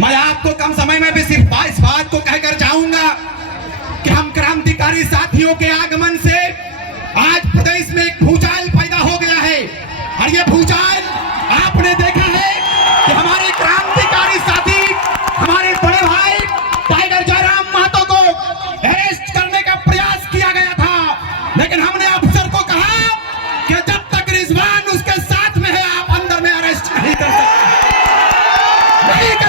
मैं आपको कम समय में भी सिर्फ इस बात को कहकर जाऊंगा कि हम क्रांतिकारी साथियों के आगमन से आज प्रदेश में एक भूचाल पैदा हो गया है। और ये भूचाल आपने देखा है कि हमारे क्रांतिकारी साथी, हमारे बड़े भाई टाइगर जयराम महतो को अरेस्ट करने का प्रयास किया गया था, लेकिन हमने अफसर को कहा कि जब तक रिजवान उसके साथ में है आप अंदर में अरेस्ट नहीं कर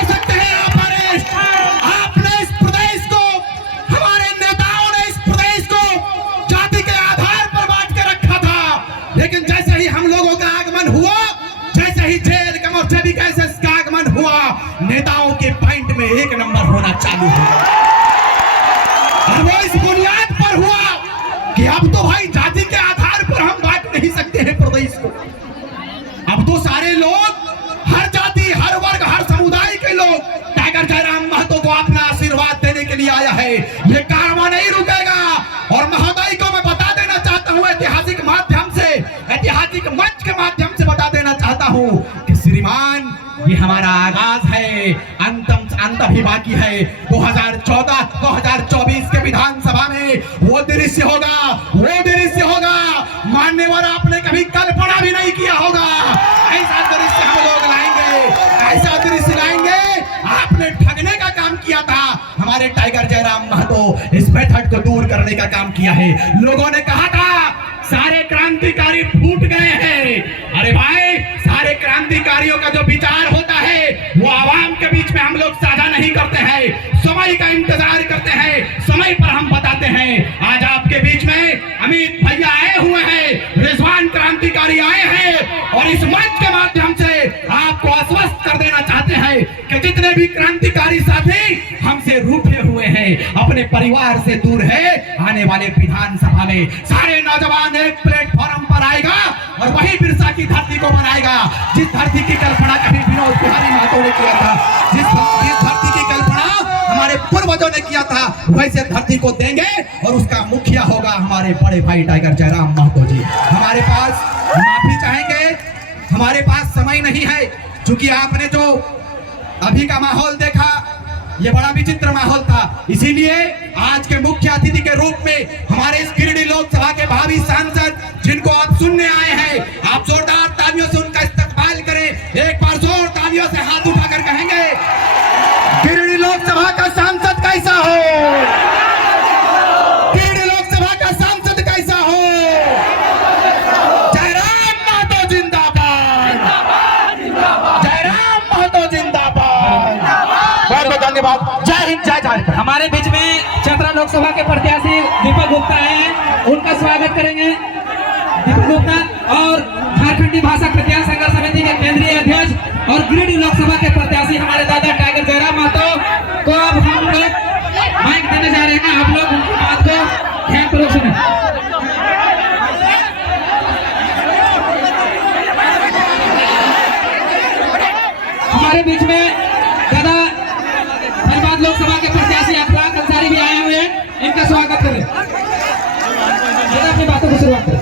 सकते हैं आप अरेस्ट। आपने इस प्रदेश को, हमारे नेताओं ने इस प्रदेश को जाति के आधार पर बांट के रखा था, लेकिन जैसे ही हम लोगों का आगमन हुआ, जैसे ही जेल के मुख्य कैसेस का आगमन हुआ, नेताओं के पॉइंट में एक नंबर होना चालू हुआ। और वो इस बुनियाद पर हुआ कि अब तो भाई जाति के आधार पर हम बांट नहीं सकते हैं प्रदेश को। अब तो सारे लोग, हर जाति, हर वर्ग, हर समुदाय के लोग टाइगर जयराम महतो को अपना आशीर्वाद देने के लिए आया है। ये कारवां नहीं रुकेगा। और महोदय को मैं बता देना चाहता हूं, ऐतिहासिक माध्यम से, ऐतिहासिक मंच के माध्यम से बता देना चाहता हूं कि श्रीमान, ये हमारा आगाज है, अंत भी बाकी है। 2014-2024 के विधानसभा में वो दृश्य होगा मान्यवर आपने कभी कल्पना भी नहीं किया होगा। ऐसा दृश्य हम लोग लाएंगे, ऐसा दृश्य लाएंगे। आपने ठगने का काम किया था, हमारे टाइगर जयराम महतो इस मेथड को दूर करने का काम किया है। लोगों ने कहा था सारे क्रांतिकारी फूट गए हैं। अरे भाई, सारे क्रांतिकारियों का जो विचार होता है वो आवाम के बीच में हम लोग साझा नहीं करते हैं, समय का इंतजार करते हैं, समय पर हम बताते हैं। आज आपके बीच में अमित भैया आए हुए हैं, रिजवान क्रांतिकारी आए हैं, और इस मंच के माध्यम से आपको आश्वस्त कर देना चाहते हैं कि जितने भी क्रांतिकारी साथी हमसे रूठे हुए हैं, अपने परिवार से दूर है, आने वाले विधानसभा में सारे नौजवान एक प्लेटफॉर्म पर आएगा और वही बिरसा की धरती को बनाएगा, जिस धरती की कल्पना कभी विनोद बिहारी महतो ने किया था, जिस धरती की कल्पना हमारे पूर्वजों ने किया था, वैसे धरती को देंगे और उसका मुखिया होगा हमारे बड़े भाई टाइगर जयराम महतो जी। हमारे पास माफी चाहेंगे, हमारे पास समय नहीं है, क्योंकि आपने जो अभी का माहौल देखा, ये बड़ा विचित्र माहौल था। इसीलिए आज के मुख्य अतिथि के रूप में हमारे इस गिरिडीह लोकसभा के भावी सांसद, जिनको आप सुनने आए हैं, आप जोरदार तालियों से उनका इस्तकबाल करें। एक बार जोर तालियों से हाथ उठाकर कहेंगे, गिरिडीह लोकसभा का सांसद कैसा हो? गिरिडीह लोकसभा का सांसद कैसा हो? जयराम महतो जिंदाबाद, जयराम महतो जिंदाबाद। बहुत धन्यवाद। जय हिंद, जय झारखंड। हमारे बीच में चतरा लोकसभा के प्रत्याशी दीपक गुप्ता हैं, उनका स्वागत करेंगे। दीपक गुप्ता और झारखंडी भाषा प्रत्याशी संघर्ष समिति के केंद्रीय अध्यक्ष और गिरिडीह लोकसभा के प्रत्याशी हमारे दादा टाइगर जयराम महतो को अब हम लोग माइक देने जा रहे हैं। आप लोग उनकी बात को ध्यानपूर्वक सुनें। हमारे बीच में दादा धनबाद लोकसभा के प्रत्याशी अफराक अंसारी भी आए हुए हैं, इनका स्वागत करें। दादा अपनी बातों को शुरुआत करें।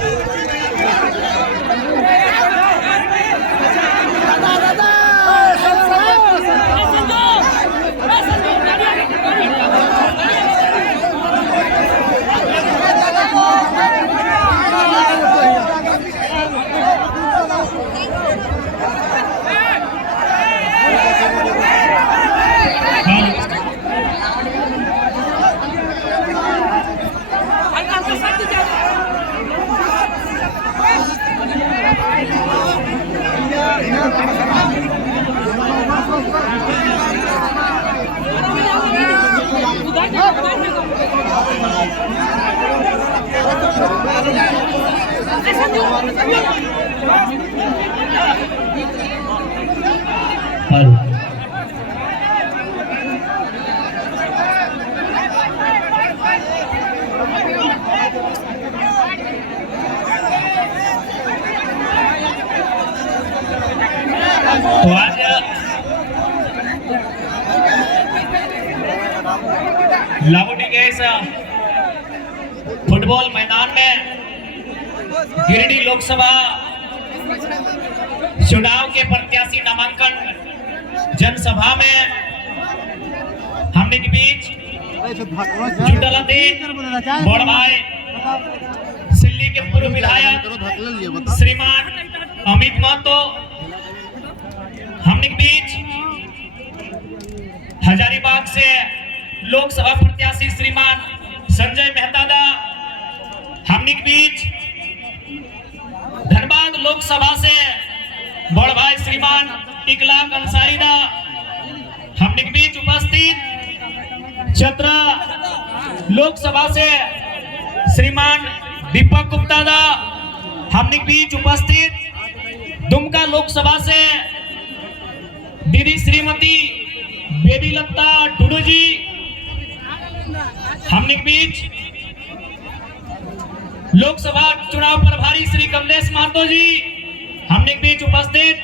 तो आज लावटी के इस फुटबॉल मैदान में गिरिडीह लोकसभा चुनाव के प्रत्याशी नामांकन जनसभा में हमने के बीच जुटलादीन बड़ भाई सिल्ली के पूर्व विधायक श्रीमान अमित महतो, हमने के बीच हजारीबाग से लोकसभा प्रत्याशी श्रीमान संजय मेहता दा, हमने के बीच धनबाद लोकसभा से बड़ भाई श्रीमान इकलाक अंसारी दा, हमने के बीच उपस्थित चतरा लोकसभा से श्रीमान दीपक गुप्ता दा, हमने के बीच उपस्थित दुमका लोकसभा से दीदी श्रीमती बेबी लता टुडू जी, हमने के बीच लोकसभा चुनाव प्रभारी श्री कमलेश महतो जी, हमने के बीच उपस्थित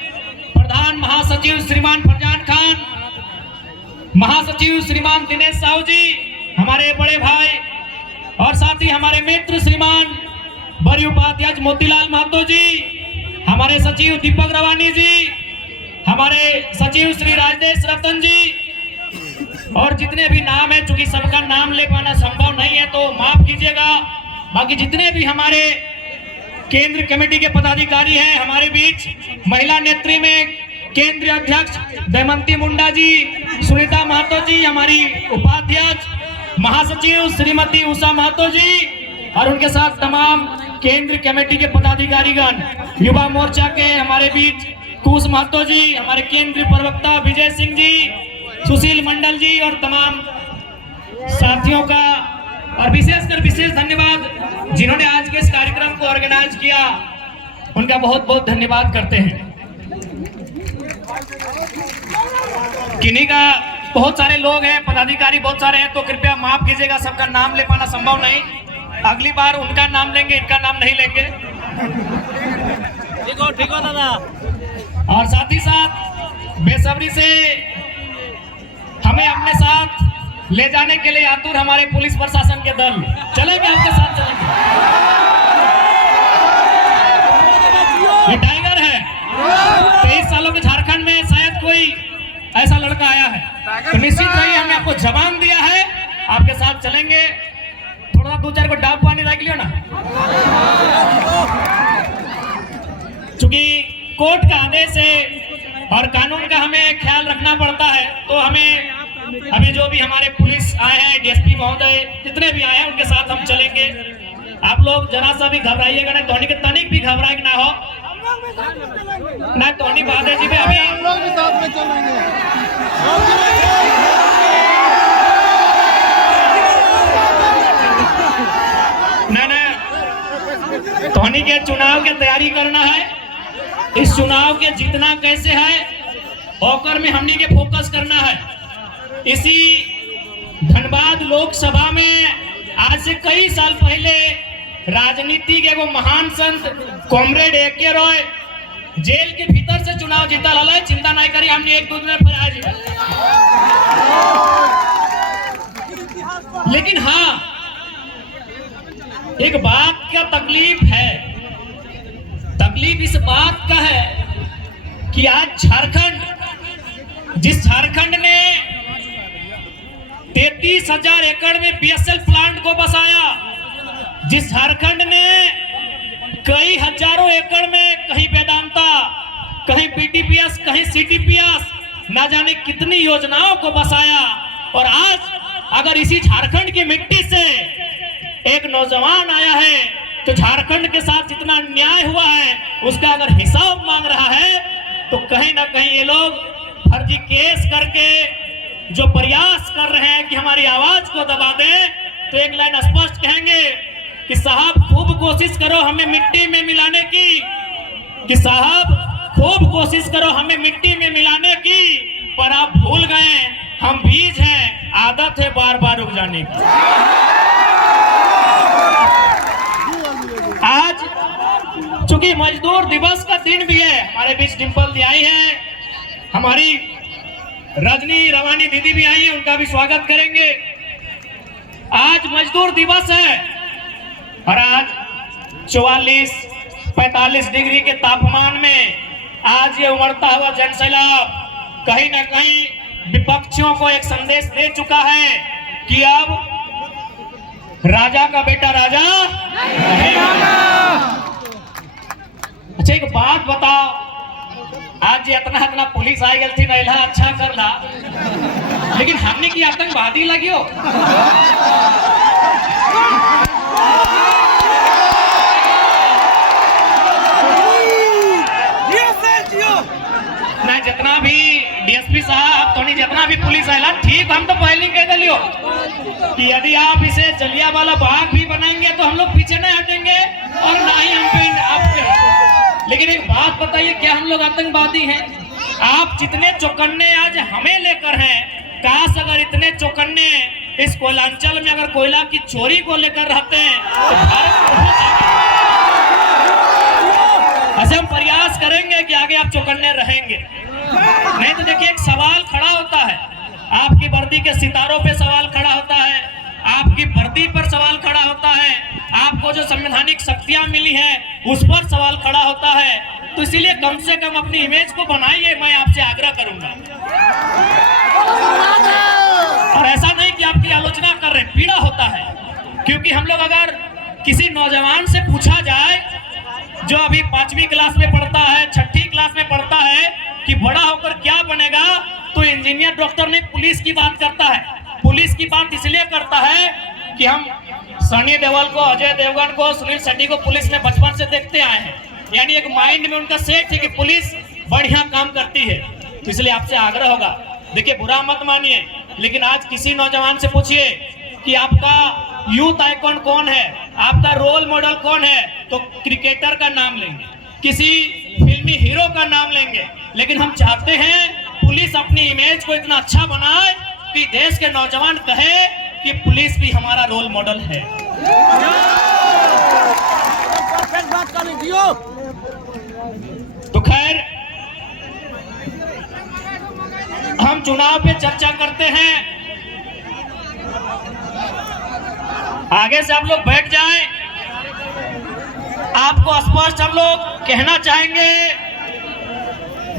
प्रधान महासचिव श्रीमान फरजान खान, महासचिव श्रीमान दिनेश साहू जी, हमारे बड़े भाई और साथ ही हमारे मित्र श्रीमान बड़ी उपाध्याय मोतीलाल महतो जी, हमारे सचिव दीपक रवानी जी, हमारे सचिव श्री राजेश रतन जी, और जितने भी नाम है, चूंकि सबका नाम ले पाना संभव नहीं है तो माफ कीजिएगा। बाकी जितने भी हमारे केंद्र कमेटी के पदाधिकारी हैं हमारे बीच, महिला नेत्री में केंद्रीय अध्यक्ष दमयंती मुंडा जी, सुनीता महतो जी, हमारी उपाध्यक्ष महासचिव श्रीमती उषा महतो जी, और उनके साथ तमाम केंद्र कमेटी के पदाधिकारीगण, युवा मोर्चा के हमारे बीच कुश महतो जी, हमारे केंद्रीय प्रवक्ता विजय सिंह जी, सुशील मंडल जी, और तमाम साथियों का और विशेषकर विशेष धन्यवाद जिन्होंने आज के इस कार्यक्रम को ऑर्गेनाइज किया, उनका बहुत बहुत धन्यवाद करते हैं। किन्हीं का बहुत सारे लोग हैं, पदाधिकारी बहुत सारे हैं, तो कृपया माफ कीजिएगा, सबका नाम ले पाना संभव नहीं। अगली बार उनका नाम लेंगे, इनका नाम नहीं लेंगे। ठीक हो दादा। और साथ ही साथ बेसब्री से हमें अपने साथ ले जाने के लिए आतुर हमारे पुलिस प्रशासन के दल, चलेंगे आपके साथ, चलेंगे। ये टाइगर है, 23 सालों के झारखंड में शायद कोई ऐसा लड़का आया है, तो निश्चित रहिए हमने आपको जवान दिया है, आपके साथ चलेंगे। थोड़ा 2-4 को डाब पानी रख लियो ना, चूंकि कोर्ट का आदेश है और कानून का हमें ख्याल रखना पड़ता है, तो हमें अभी जो भी हमारे पुलिस आए हैं, डीएसपी महोदय जितने भी आए हैं, उनके साथ हम चलेंगे। आप लोग जरा सा भी घबराइएगा नहीं, धोनी के तनिक भी घबराए ना हो, ना धोनी बहादुर जी भी अभी लोग भी साथ में चलेंगे। ना धोनी के चुनाव की तैयारी करना है, इस चुनाव के जीतना कैसे है होकर में हमने के फोकस करना है। इसी धनबाद लोकसभा में आज से कई साल पहले राजनीति के वो महान संत कॉमरेड ए.के. रॉय जेल के भीतर से चुनाव जीता ला, चिंता नहीं करिए, हमने 1-2 दिन में आज। लेकिन हाँ, एक बात का तकलीफ है, तकलीफ इस बात का है कि आज झारखंड, जिस झारखंड ने 33,000 एकड़ में बीएसएल प्लांट को बसाया, जिस झारखंड ने कई हजारों एकड़ में कहीं वेदांता, कहीं बीटीपीएस, कहीं सीटीपीएस, ना जाने कितनी योजनाओं को बसाया, और आज अगर इसी झारखंड की मिट्टी से एक नौजवान आया है तो झारखंड के साथ जितना न्याय हुआ है उसका अगर हिसाब मांग रहा है, तो कहीं ना कहीं ये लोग फर्जी केस करके जो प्रयास कर रहे हैं कि हमारी आवाज को दबा दें, तो एक लाइन स्पष्ट कहेंगे कि साहब खूब कोशिश करो हमें मिट्टी में मिलाने की, कि साहब खूब कोशिश करो हमें मिट्टी में मिलाने की, पर आप भूल गए हम बीज हैं, आदत है बार बार उग जाने की। आज चूंकि मजदूर दिवस का दिन भी है, हमारे बीच डिंपल दी आई है, हमारी रजनी रवानी दीदी भी आई है, उनका भी स्वागत करेंगे। आज मजदूर दिवस है और आज 44-45 डिग्री के तापमान में आज ये उमड़ता हुआ जनसैलाब कहीं ना कहीं विपक्षियों को एक संदेश दे चुका है कि अब राजा का बेटा राजा नहीं होगा। अच्छा एक बात बताओ, आज इतना इतना पुलिस आई गई थी नैला अच्छा कर ला, लेकिन हमने की आतंकवादी लगी हो। ना जितना भी डीएसपी साहब तो नहीं जितना भी पुलिस आएला ठीक, हम तो पहले कह दिलियो कि यदि आप इसे जलियांवाला बाग भी बनाएंगे तो हम लोग पीछे नहीं हटेंगे और ना ही हम पे आप। लेकिन एक बात बताइए, क्या हम लोग आतंकवादी हैं? आप जितने चौकन्ने आज हमें लेकर हैं, काश अगर इतने चौकन्ने इस कोयलांचल में अगर कोयला की चोरी को लेकर रहते हैं तो भारत ऐसे हम प्रयास करेंगे कि आगे आप चौकन्ने रहेंगे। नहीं तो देखिए एक सवाल खड़ा होता है, आपकी वर्दी के सितारों पे सवाल खड़ा होता है, आपकी वर्दी पर सवाल खड़ा होता है, आपको जो संवैधानिक शक्तियां मिली हैं उस पर सवाल खड़ा होता है। तो इसीलिए कम से कम अपनी इमेज को बनाइए, मैं आपसे आग्रह करूंगा। और ऐसा नहीं कि आपकी आलोचना कर रहे, पीड़ा होता है, क्योंकि हम लोग अगर किसी नौजवान से पूछा जाए जो अभी 5वीं क्लास में पढ़ता है, 6ठी क्लास में पढ़ता है कि बड़ा होकर क्या बनेगा, तो इंजीनियर, डॉक्टर नहीं, पुलिस की बात करता है। पुलिस की बात इसलिए करता है कि हम सनी देओल को, अजय देवगन को, सुनील शेट्टी को पुलिस में बचपन से देखते आए हैं, यानी एक माइंड में उनका सेट है कि पुलिस बढ़िया काम करती है। तो इसलिए आपसे आग्रह होगा, देखिए बुरा मत मानिए, लेकिन आज किसी नौजवान से पूछिए कि आपका यूथ आइकॉन कौन है, आपका रोल मॉडल कौन है, तो क्रिकेटर का नाम लेंगे, किसी फिल्मी हीरो का नाम लेंगे। लेकिन हम चाहते हैं पुलिस अपनी इमेज को इतना अच्छा बनाए कि देश के नौजवान कहे कि पुलिस भी हमारा रोल मॉडल है। तो खैर हम चुनाव पे चर्चा करते हैं, आगे से आप लोग बैठ जाएं। आपको स्पष्ट हम लोग कहना चाहेंगे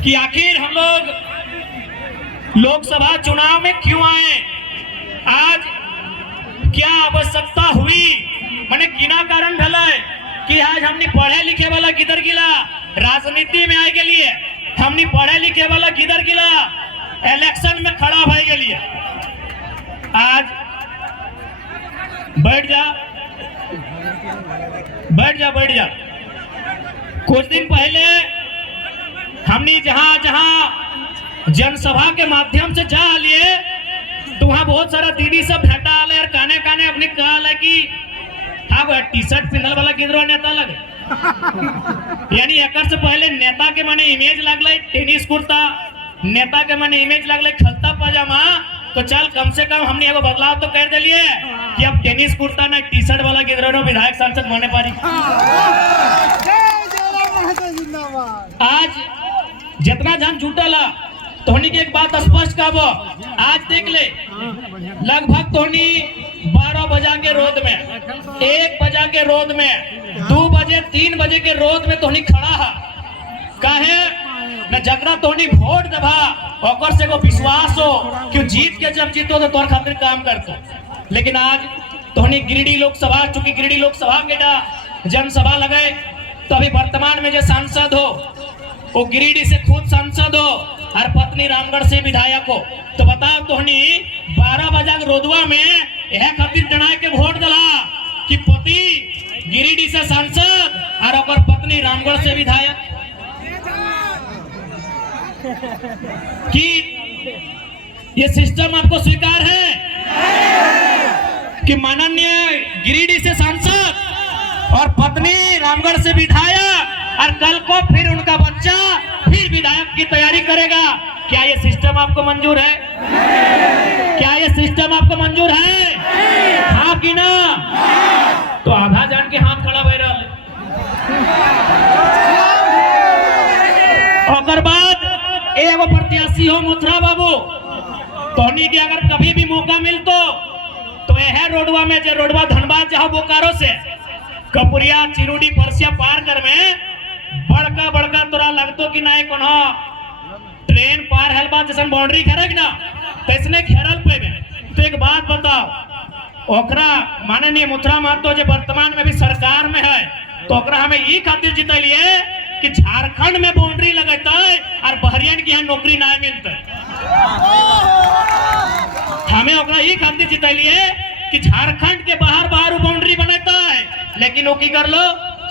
कि आखिर हम लोग लोकसभा चुनाव में क्यों आए, आज क्या आवश्यकता हुई, मैंने किना कारण ढला है कि आज हमने पढ़े लिखे वाला किधर गिला, राजनीति में आए के लिए हमने पढ़े लिखे वाला किधर गिला, इलेक्शन में खड़ा भाई के लिए। आज बैठ जा बैठ जा बैठ जा। कुछ दिन पहले हमने जहां जहां जनसभा के माध्यम से जा लिए तो वहां बहुत सारा दीदी सब भेटा आले और काने काने अपनी कहल है कि हाँ वो टी शर्ट पिंधल वाला किधरो नेता लगे, यानी एक से पहले नेता के माने इमेज लगल टेनिस कुर्ता, नेता के माने इमेज लगल खलता पजामा। तो चल कम से कम हमने एगो बदलाव तो कर दिलिए कि अब टेनिस कुर्ता ना टी शर्ट वाला किधरो विधायक सांसद बने पारी। आज जितना जन जुटला तोहनी के एक बात स्पष्ट कहबो, आज देख ले लगभग तोहनी 12 बजा के रोड में, 1 बजा के रोड में, 2 बजे 3 बजे के रोड में तोहनी खड़ा है, काहे न जगरा तोहनी वोट दबा ओकर से को विश्वास हो कि जीत के जब जीतो तो तोर खातिर काम करतो। लेकिन आज तोहनी गिरिडीह लोकसभा, चूंकि गिरिडीह लोकसभा के जनसभा लगे तो अभी वर्तमान में जो सांसद हो वो गिरिडीह से खुद सांसद हो और पत्नी रामगढ़ से विधायक हो। तो बताओ तोहनी 12 बजा के रोडवा में यह खातिर जनाए के वोट दला कि पति गिरिडीह से सांसद और ओकर पत्नी रामगढ़ से विधायक, कि ये सिस्टम आपको स्वीकार है कि माननीय गिरिडीह से सांसद और पत्नी रामगढ़ से विधायक और कल को फिर उनका बच्चा फिर विधायक की तैयारी करेगा। क्या ये सिस्टम आपको मंजूर है? क्या ये सिस्टम आपको मंजूर है? हाँ कि ना? तो आधा जान के हाथ खड़ा भय रहा। और बाद एगो प्रत्याशी हो मथुरा बाबू, तोहनी के अगर कभी भी मौका मिलतो तो यह रोडवा में, जो रोडवा धनबाद जहाँ बोकारो से कपुरिया चिरुडी परसिया पार कर में बड़का बड़का तोरा लगतो कि ना कोनो ट्रेन पार हल बाद जैसे बाउंड्री घेरे ना तैसने घेरल पे में। तो एक बात बताओ, ओकरा माननीय मुथुरा महतो जो वर्तमान में भी सरकार में है, तो ओकरा हमें ये खातिर जितलिए कि झारखंड में बाउंड्री लगता है और बहरियन की यहाँ नौकरी ना मिलता है। हमें ओकरा ये खातिर जितलिए कि झारखंड के बाहर बाहर बाउंड्री बनाता है, लेकिन वो की कर लो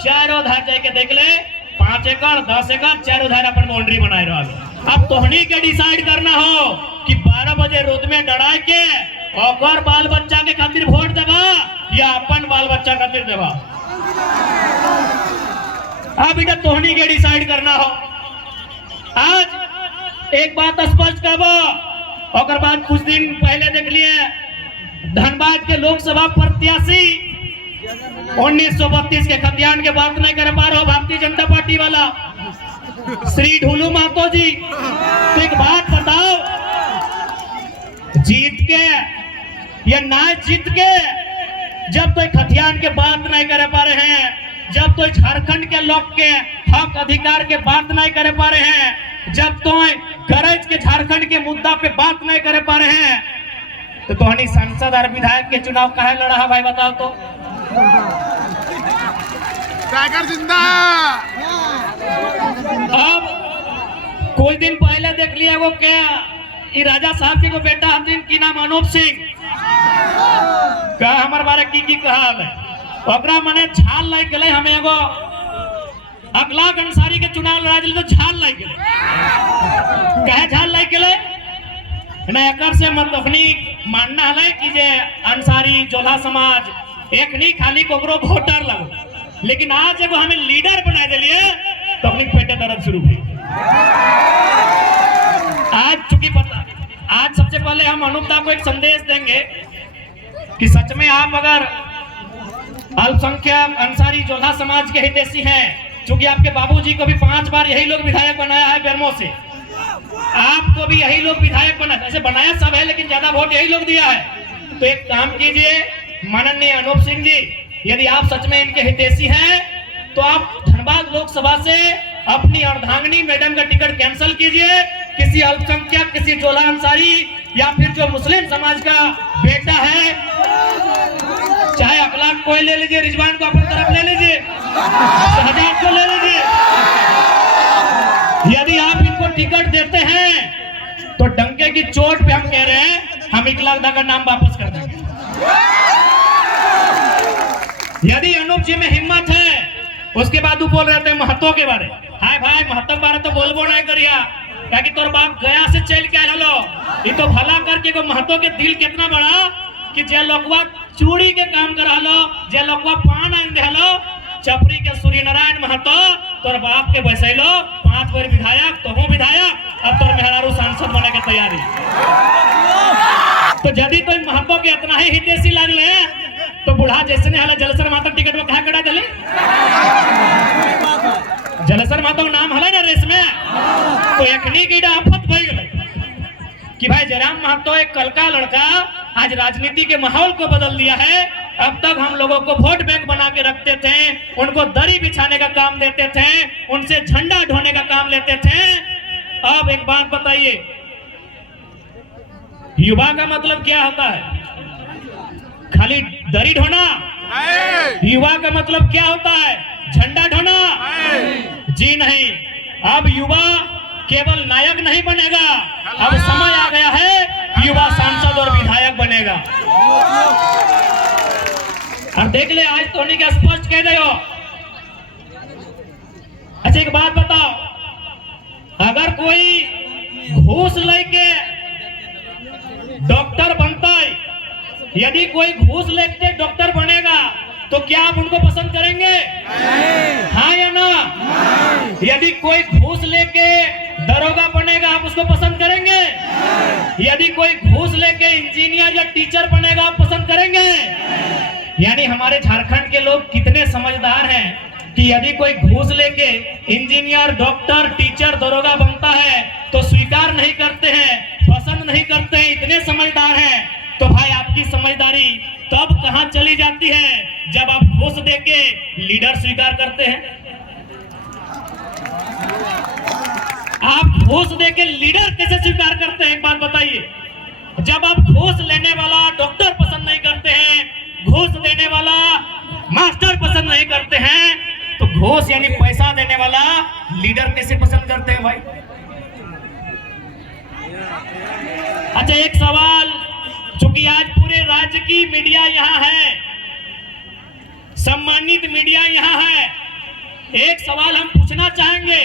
चारों धार जाके देख ले 5 एकड़ 10 एकड़ चारों धार अपन बाउंड्री बनाए रहो। अब तोहनी के डिसाइड करना हो कि 12 बजे रोड में डरा के और बाल बच्चा के खातिर वोट देवा या अपन बाल बच्चा खातिर देवा। अब बेटा तोहनी के डिसाइड करना हो। आज एक बात स्पष्ट करबो, और बाद कुछ दिन पहले देख लिए धनबाद के लोकसभा प्रत्याशी 1932 के खतियान के बात नहीं कर पा रहे हो भारतीय जनता पार्टी वाला श्री ढुलू महतो जी। तो एक बात बताओ, जीत के या ना जीत के जब तो खतियान के बात नहीं कर पा रहे हैं, जब तो झारखंड के लोग के हक अधिकार के बात नहीं कर पा रहे हैं, जब तो गरज के झारखंड के मुद्दा पे बात नहीं कर पा रहे हैं, तो तोहनी सांसद और विधायक के चुनाव काहे लड़ा है भाई बताओ तो। टाइगर जिंदा। अब कुछ दिन पहले देख लिया वो क्या ये राजा साहब के को बेटा हथिन की नाम अनूप सिंह का हमारे बारे की कहल ओकरा मने झाल लाग गए। हमें एगो अखलाक अंसारी के चुनाव लड़ा दिल तो झाल लाग गए। कहे झाल लाग गए ना एकर से मतनी मानना है कि जे अंसारी जोला समाज एक नहीं खाली कोकरो वोटर लगो, लेकिन आज एगो हमें लीडर बना दिलिए तो अपनी पेटे दर्द शुरू हुई। आज चूंकि पता आज सबसे पहले हम अनुपदा को एक संदेश देंगे कि सच में आप अगर अल्पसंख्यक अंसारी जोला समाज के हितैषी हैं, चूंकि आपके बाबूजी को भी 5 बार यही लोग विधायक बनाया है बेरमो से, आपको भी यही लोग विधायक बना, ऐसे बनाया सब है लेकिन ज्यादा वोट यही लोग दिया है। तो एक काम कीजिए माननीय अनूप सिंह जी, यदि आप सच में इनके हितैषी हैं तो आप धनबाद लोकसभा से अपनी अर्धांगिनी मैडम का टिकट कैंसिल कीजिए। किसी अल्पसंख्यक, किसी जोला अंसारी या फिर जो मुस्लिम समाज का बेटा है, चाहे अखलाक को ले लीजिए, रिजवान को अपनी तरफ ले लीजिए, शहजाद को ले लीजिए, यदि आप इनको टिकट देते हैं तो डंके की चोट पे हम कह रहे हैं हम इकलाकदा का नाम वापस कर देंगे। यदि अनूप जी में हिम्मत है, उसके बाद वो बोल रहे थे महतो के बारे, हाय भाई महतो के बारे तो बोलबो नहीं करिया, ताकि तोर बाप गया से चल के आलो, ये तो भला करके को महतो के दिल कितना बड़ा कि जे लोगवा चूड़ी के काम करा लो, जे लोगवा पान आन दे लो, चपरी के सूर्य नारायण महतो तोर बाप के बैसैलो 5 बार विधायक, तो हूँ विधायक, अब तोर मेहरारू सांसद बने के तैयारी। तो यदि तो महतो के इतना ही हितैषी लगले तो बुढ़ा जैसे ने हला जलसर माता टिकट में कहा कड़ा चले, जलसर माता नाम हला ना रेस में, तो एकनी की आफत भई गई कि भाई जयराम महतो एक कल का लड़का आज राजनीति के माहौल को बदल दिया है। अब तक हम लोगों को वोट बैंक बना के रखते थे, उनको दरी बिछाने का काम देते थे, उनसे झंडा ढोने का काम लेते थे। अब एक बात बताइए, युवा का मतलब क्या होता है? खाली दरी ढोना? युवा का मतलब क्या होता है? झंडा ढोना? जी नहीं। अब युवा केवल नायक नहीं बनेगा, अब समय आ गया है युवा सांसद और विधायक बनेगा। और देख ले आज तो क्या स्पष्ट कह रहे हो। अच्छा एक बात बताओ, अगर कोई घूस लेके डॉक्टर बनता है, यदि कोई घूस लेके डॉक्टर बनेगा तो क्या आप उनको पसंद करेंगे? हाँ या ना? यदि कोई घूस लेके दरोगा बनेगा आप उसको पसंद करेंगे? यदि कोई घूस लेके इंजीनियर या टीचर बनेगा आप पसंद करेंगे? यानी हमारे झारखंड के लोग कितने समझदार हैं कि यदि कोई घूस लेके इंजीनियर, डॉक्टर, टीचर, दरोगा बनता है तो स्वीकार नहीं करते हैं, पसंद नहीं करते हैं, इतने समझदार हैं। तो भाई आपकी समझदारी तब कहां चली जाती है जब आप घूस देके लीडर स्वीकार करते हैं। आप घूस देके लीडर कैसे स्वीकार करते हैं, एक बात बताइए। जब आप घूस लेने वाला डॉक्टर पसंद नहीं करते हैं, घूस देने वाला मास्टर पसंद नहीं करते हैं, तो घूस यानी पैसा देने वाला लीडर कैसे पसंद करते हैं भाई? अच्छा, एक सवाल, चूंकि आज पूरे राज्य की मीडिया यहाँ है, सम्मानित मीडिया यहाँ है, एक सवाल हम पूछना चाहेंगे।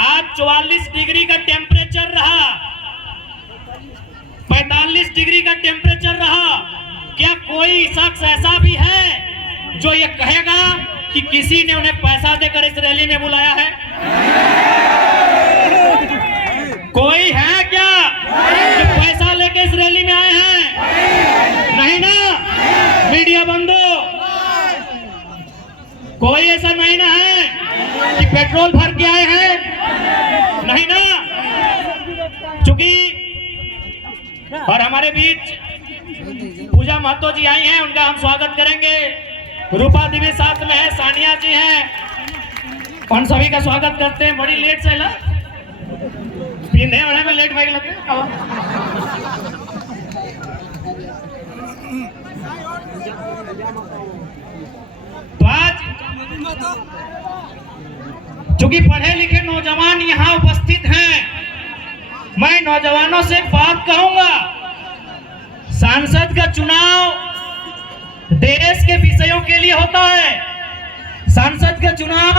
आज 44 डिग्री का टेम्परेचर रहा, 45 डिग्री का टेम्परेचर रहा, क्या कोई शख्स ऐसा भी है जो ये कहेगा कि किसी ने उन्हें पैसा देकर इस रैली में बुलाया है? कोई है क्या जो पैसा लेकर इस रैली में आए हैं? नहीं ना मीडिया बंधु, कोई ऐसा नहीं ना है कि पेट्रोल भर के आए हैं? नहीं ना। चूंकि और हमारे बीच पूजा महतो जी आई हैं, उनका हम स्वागत करेंगे। रूपा देवी साथ में है, सानिया जी हैं, उन सभी का स्वागत करते हैं। बड़ी लेट से ला पीने वाले में लेट भाई लगते हैं। तो आज चूंकि पढ़े लिखे नौजवान यहाँ उपस्थित हैं, मैं नौजवानों से एक बात कहूंगा। सांसद का चुनाव देश के विषयों के लिए होता है। सांसद का चुनाव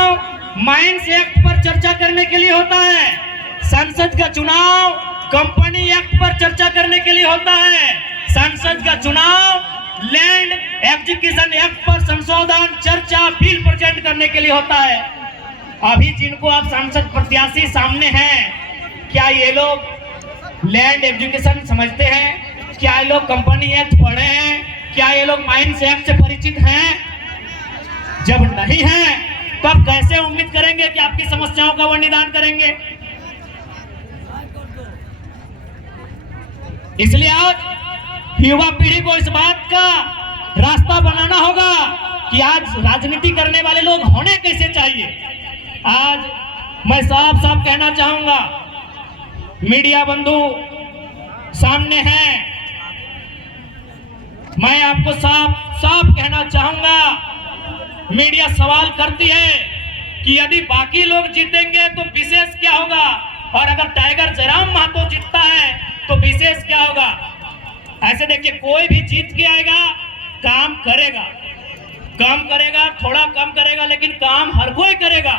माइंस एक्ट पर चर्चा करने के लिए होता है। संसद का चुनाव कंपनी एक्ट पर चर्चा करने के लिए होता है। संसद का चुनाव लैंड एक्विजिशन एक्ट पर संशोधन, चर्चा, बिल प्रेजेंट करने के लिए होता है। अभी जिनको आप सांसद प्रत्याशी सामने हैं, क्या ये लोग लैंड एक्विजिशन समझते हैं? क्या ये लोग कंपनी एक्ट पढ़े हैं? क्या ये लोग माइंस एक्ट से परिचित हैं? जब नहीं है तो आप कैसे उम्मीद करेंगे कि आपकी समस्याओं का वो निदान करेंगे? इसलिए आज युवा पीढ़ी को इस बात का रास्ता बनाना होगा कि आज राजनीति करने वाले लोग होने कैसे चाहिए। आज मैं साफ साफ कहना चाहूंगा, मीडिया बंधु सामने हैं, मैं आपको साफ साफ कहना चाहूंगा, मीडिया सवाल करती है कि यदि बाकी लोग जीतेंगे तो विशेष क्या होगा, और अगर टाइगर जयराम महतो जीतता है तो विशेष क्या होगा। ऐसे देखिए, कोई भी जीत के आएगा, काम करेगा, काम करेगा, थोड़ा कम करेगा, लेकिन काम हर कोई करेगा।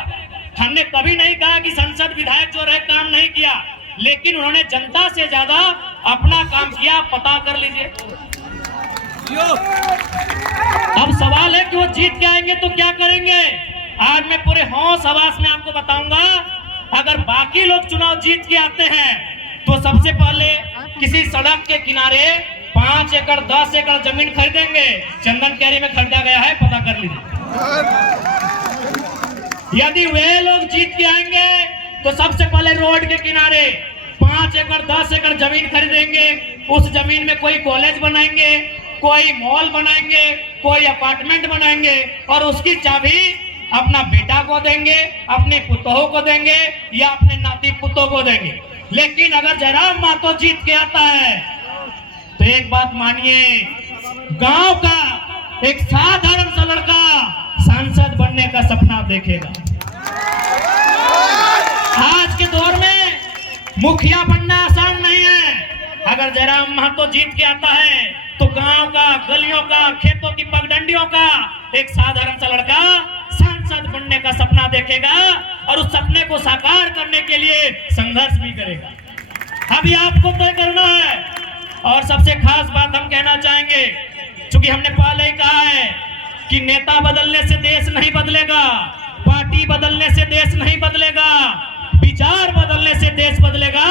हमने कभी नहीं कहा कि संसद विधायक जो रहे काम नहीं किया, लेकिन उन्होंने जनता से ज्यादा अपना काम किया, पता कर लीजिए। अब सवाल है कि वो जीत के आएंगे तो क्या करेंगे। आज मैं पूरे होश हवास में आपको बताऊंगा, अगर बाकी लोग चुनाव जीत के आते हैं तो सबसे पहले किसी सड़क के किनारे 5 एकड़ 10 एकड़ जमीन खरीदेंगे। चंदन कैरी में खरीदा गया है, पता कर लीजिए। यदि वे लोग जीत के आएंगे तो सबसे पहले रोड के किनारे 5 एकड़ 10 एकड़ जमीन खरीदेंगे। उस जमीन में कोई कॉलेज बनाएंगे, कोई मॉल बनाएंगे, कोई अपार्टमेंट बनाएंगे, और उसकी चाबी अपना बेटा को देंगे, अपने पुतों को देंगे, या अपने नाती पुतों को देंगे। लेकिन अगर जयराम महतो जीत के आता है तो एक बात मानिए, गांव का एक साधारण सा लड़का सांसद बनने का सपना देखेगा। आज के दौर में मुखिया बनना आसान नहीं है। अगर जयराम महतो जीत के आता है तो गांव का, गलियों का, खेतों की पगडंडियों का एक साधारण सा लड़का सांसद बनने का सपना देखेगा, और उस सपने को साकार करने के लिए संघर्ष भी करेगा। अभी आपको तय करना है। और सबसे खास बात हम कहना चाहेंगे, क्योंकि हमने पहले ही कहा है कि नेता बदलने से देश नहीं बदलेगा, पार्टी बदलने से देश नहीं बदलेगा, विचार बदलने से देश बदलेगा।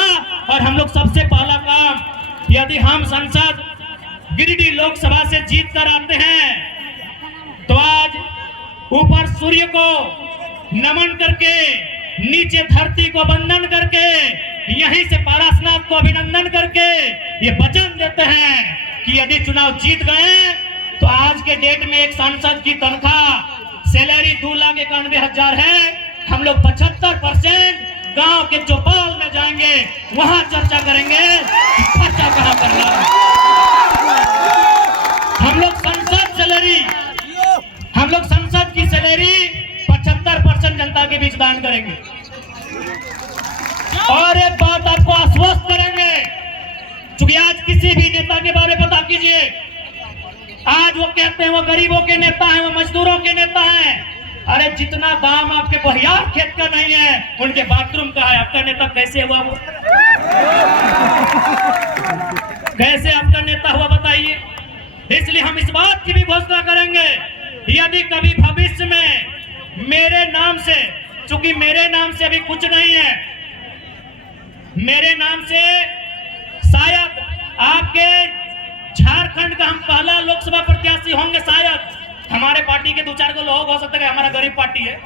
और हम लोग सबसे पहला काम, यदि हम संसद गिरिडीह लोकसभा से जीत कर आते हैं तो आज ऊपर सूर्य को नमन करके, नीचे धरती को वंदन करके, यहीं से पारसनाथ को अभिनंदन करके ये वचन देते हैं कि यदि चुनाव जीत गए तो आज के डेट में एक सांसद की तनख्वाह सैलरी 2,91,000 है। हम लोग 75% गांव के चौपाल में जाएंगे, वहां चर्चा करेंगे कि खर्चा कहां करना है। हम लोग संसद की सैलरी 75% जनता के बीच दान करेंगे। और एक बात आपको आश्वस्त करेंगे, क्योंकि आज किसी भी नेता के बारे में पता कीजिए, आज वो कहते हैं वो गरीबों के नेता हैं, वो मजदूरों के नेता हैं। अरे जितना दाम आपके बहियार खेत का नहीं है, उनके बाथरूम का है। आपका नेता कैसे हुआ वो? कैसे आपका नेता हुआ बताइए। इसलिए हम इस बात की भी घोषणा करेंगे, यदि कभी भविष्य में मेरे नाम से, चूंकि मेरे नाम से अभी कुछ नहीं है, मेरे नाम से शायद आपके झारखंड का हम पहला लोकसभा प्रत्याशी होंगे। शायद हमारे पार्टी के 2-4 को लोग हो सकते हैं, हमारा गरीब पार्टी है,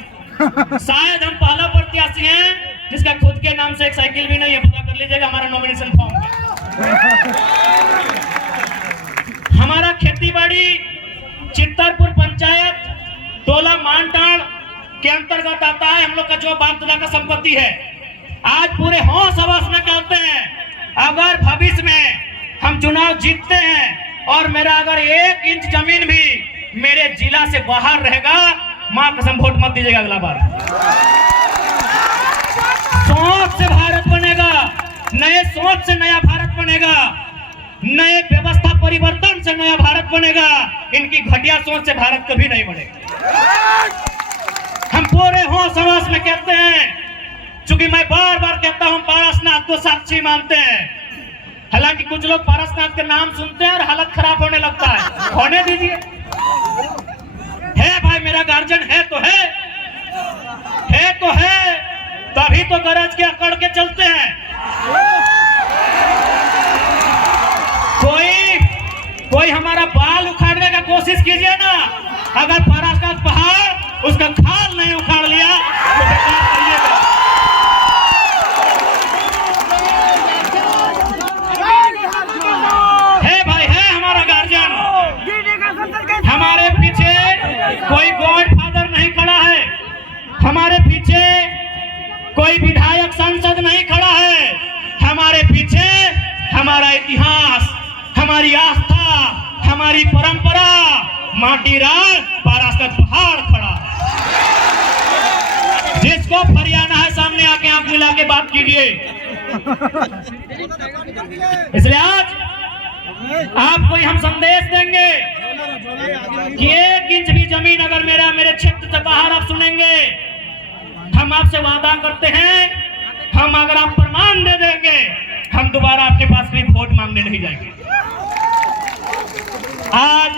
शायद हम पहला प्रत्याशी हैं जिसका खुद के नाम से एक साइकिल भी नहीं है। पता कर लीजिएगा हमारा नॉमिनेशन फॉर्म में। हमारा खेती बाड़ी चित्तरपुर पंचायत टोला मानटाड़ के अंतर्गत आता है। हम लोग का जो बांतला का संपत्ति है, आज पूरे होश हवस में कहते हैं, अगर भविष्य में हम चुनाव जीतते हैं और मेरा अगर 1 इंच जमीन भी मेरे जिला से बाहर रहेगा, मां कसम वोट मत दीजिएगा अगला बार। सोच से भारत बनेगा, नए सोच से नया भारत बनेगा, नए व्यवस्था परिवर्तन से नया भारत बनेगा। इनकी घटिया सोच से भारत कभी नहीं बनेगा। हम पूरे होश हवस में कहते हैं, क्योंकि मैं बार बार कहता हूं पारसनाथ को साक्षी मानते हैं। हालांकि कुछ लोग पारसनाथ के नाम सुनते हैं और हालत खराब होने लगता है। होने दीजिए, है भाई मेरा गार्जियन है तो है तो है, तभी तो गरज के अकड़ के चलते हैं। कोई हमारा बाल उखाड़ने का कोशिश कीजिए ना, अगर पारसनाथ पहाड़ उसका खाल नहीं उखाड़ लिया तो बेकार करिएगा। है भाई, है हमारा गार्जियन। हमारे पीछे कोई गॉड फादर नहीं खड़ा है, हमारे पीछे कोई विधायक सांसद नहीं खड़ा है, हमारे पीछे हमारा इतिहास, हमारी आस्था, हमारी परंपरा, माटी राज पारसनाथ पहाड़ खड़ा है। जिसको फरियाना है सामने आके आंख मिला के बात कीजिए। इसलिए आज आपको हम संदेश देंगे कि 1 इंच भी जमीन अगर मेरे क्षेत्र से बाहर आप सुनेंगे, हम आपसे वादा करते हैं, हम अगर आप प्रमाण दे देंगे, हम दोबारा आपके पास भी वोट मांगने नहीं जाएंगे। आज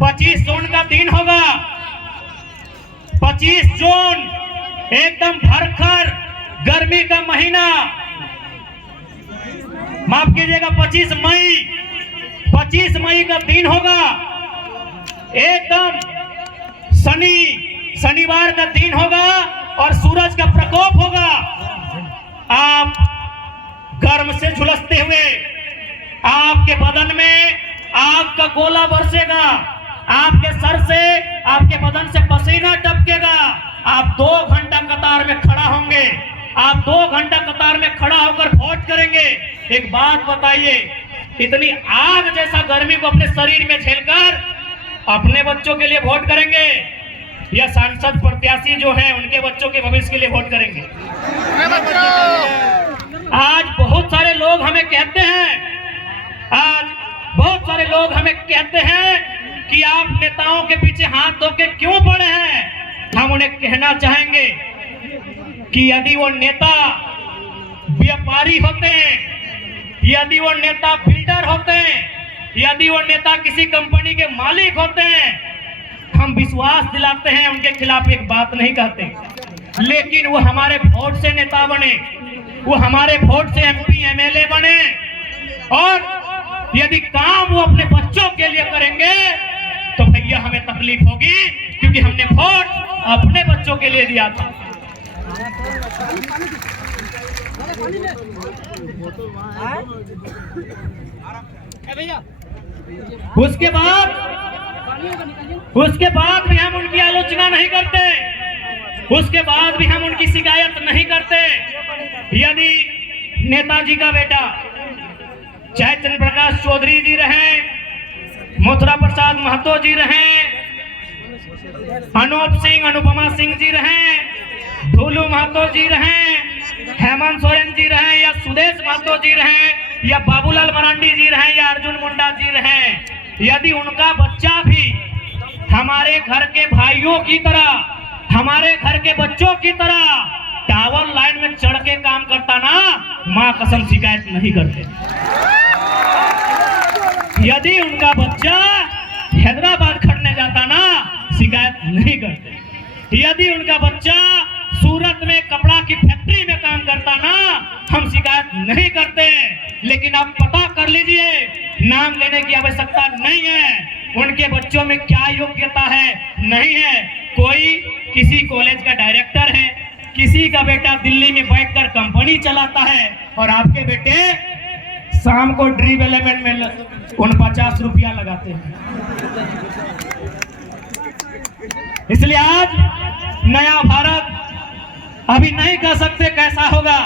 25 जून का दिन होगा, 25 जून एकदम भरकर गर्मी का महीना, माफ कीजिएगा 25 मई का दिन होगा, एकदम शनिवार का दिन होगा और सूरज का प्रकोप होगा। आप गर्म से झुलसते हुए, आपके बदन में आग का गोला बरसेगा, आपके सर से, आपके बदन से पसीना टपकेगा। आप 2 घंटा कतार में खड़ा होंगे, आप 2 घंटा कतार में खड़ा होकर वोट करेंगे। एक बात बताइए, इतनी आग जैसा गर्मी को अपने शरीर में झेलकर अपने बच्चों के लिए वोट करेंगे या सांसद प्रत्याशी जो हैं उनके बच्चों के भविष्य के लिए वोट करेंगे? आज बहुत सारे लोग हमें कहते हैं कि आप नेताओं के पीछे हाथ धो के क्यों पड़े हैं। हम उन्हें कहना चाहेंगे कि यदि वो नेता व्यापारी होते हैं, यदि वो नेता बिल्डर होते हैं, यदि वो नेता किसी कंपनी के मालिक होते हैं, हम विश्वास दिलाते हैं, उनके खिलाफ एक बात नहीं कहते। लेकिन वो हमारे वोट से नेता बने, वो हमारे वोट से MP MLA बने, और यदि काम वो अपने बच्चों के लिए करेंगे तो भैया हमें तकलीफ होगी, क्योंकि हमने वोट अपने बच्चों के लिए दिया था। उसके बाद भी हम उनकी आलोचना नहीं करते। उसके बाद भी हम उनकी शिकायत नहीं करते। यदि नेताजी का बेटा चाहे चंद्र प्रकाश चौधरी जी रहे, मथुरा प्रसाद महतो जी रहे, अनूप सिंह अनुपमा सिंह जी रहे, ढोलू महतो जी रहे, हेमंत सोरेन जी रहे, या सुदेश महतो जी रहे, या बाबूलाल मरांडी जी रहे, या अर्जुन मुंडा जी रहे, यदि उनका बच्चा भी हमारे घर के भाइयों की तरह, हमारे घर के बच्चों की तरह टावर लाइन में चढ़ के काम करता ना, मां कसम शिकायत नहीं करते। यदि उनका बच्चा हैदराबाद खटने जाता ना, शिकायत नहीं करते। यदि उनका बच्चा सूरत में कपड़ा की फैक्ट्री में काम करता ना, हम शिकायत नहीं करते। लेकिन आप पता कर लीजिए, नाम लेने की आवश्यकता नहीं है, उनके बच्चों में क्या योग्यता है, नहीं है। कोई किसी कॉलेज का डायरेक्टर है, किसी का बेटा दिल्ली में बैठकर कंपनी चलाता है, और आपके बेटे शाम को ड्रीम एलिमेंट में 49 रुपया लगाते हैं। इसलिए आज नया भारत अभी नहीं कह सकते कैसा होगा,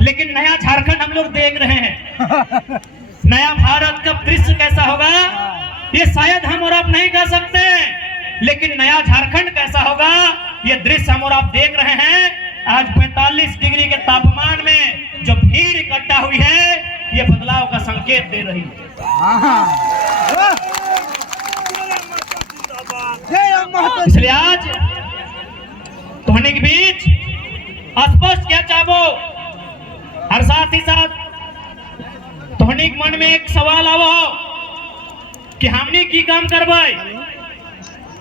लेकिन नया झारखंड हम लोग देख रहे हैं। नया भारत का दृश्य कैसा होगा ये शायद हम और आप नहीं कह सकते, लेकिन नया झारखंड कैसा होगा ये दृश्य हम और आप देख रहे हैं। आज 45 डिग्री के तापमान में जो भीड़ इकट्ठा हुई है, ये बदलाव का संकेत दे रही है। इसलिए आज धोनी के बीच स्पष्ट क्या चाहो, और साथ ही साथ धोनी के मन में एक सवाल आवो कि हमने की काम करवाई,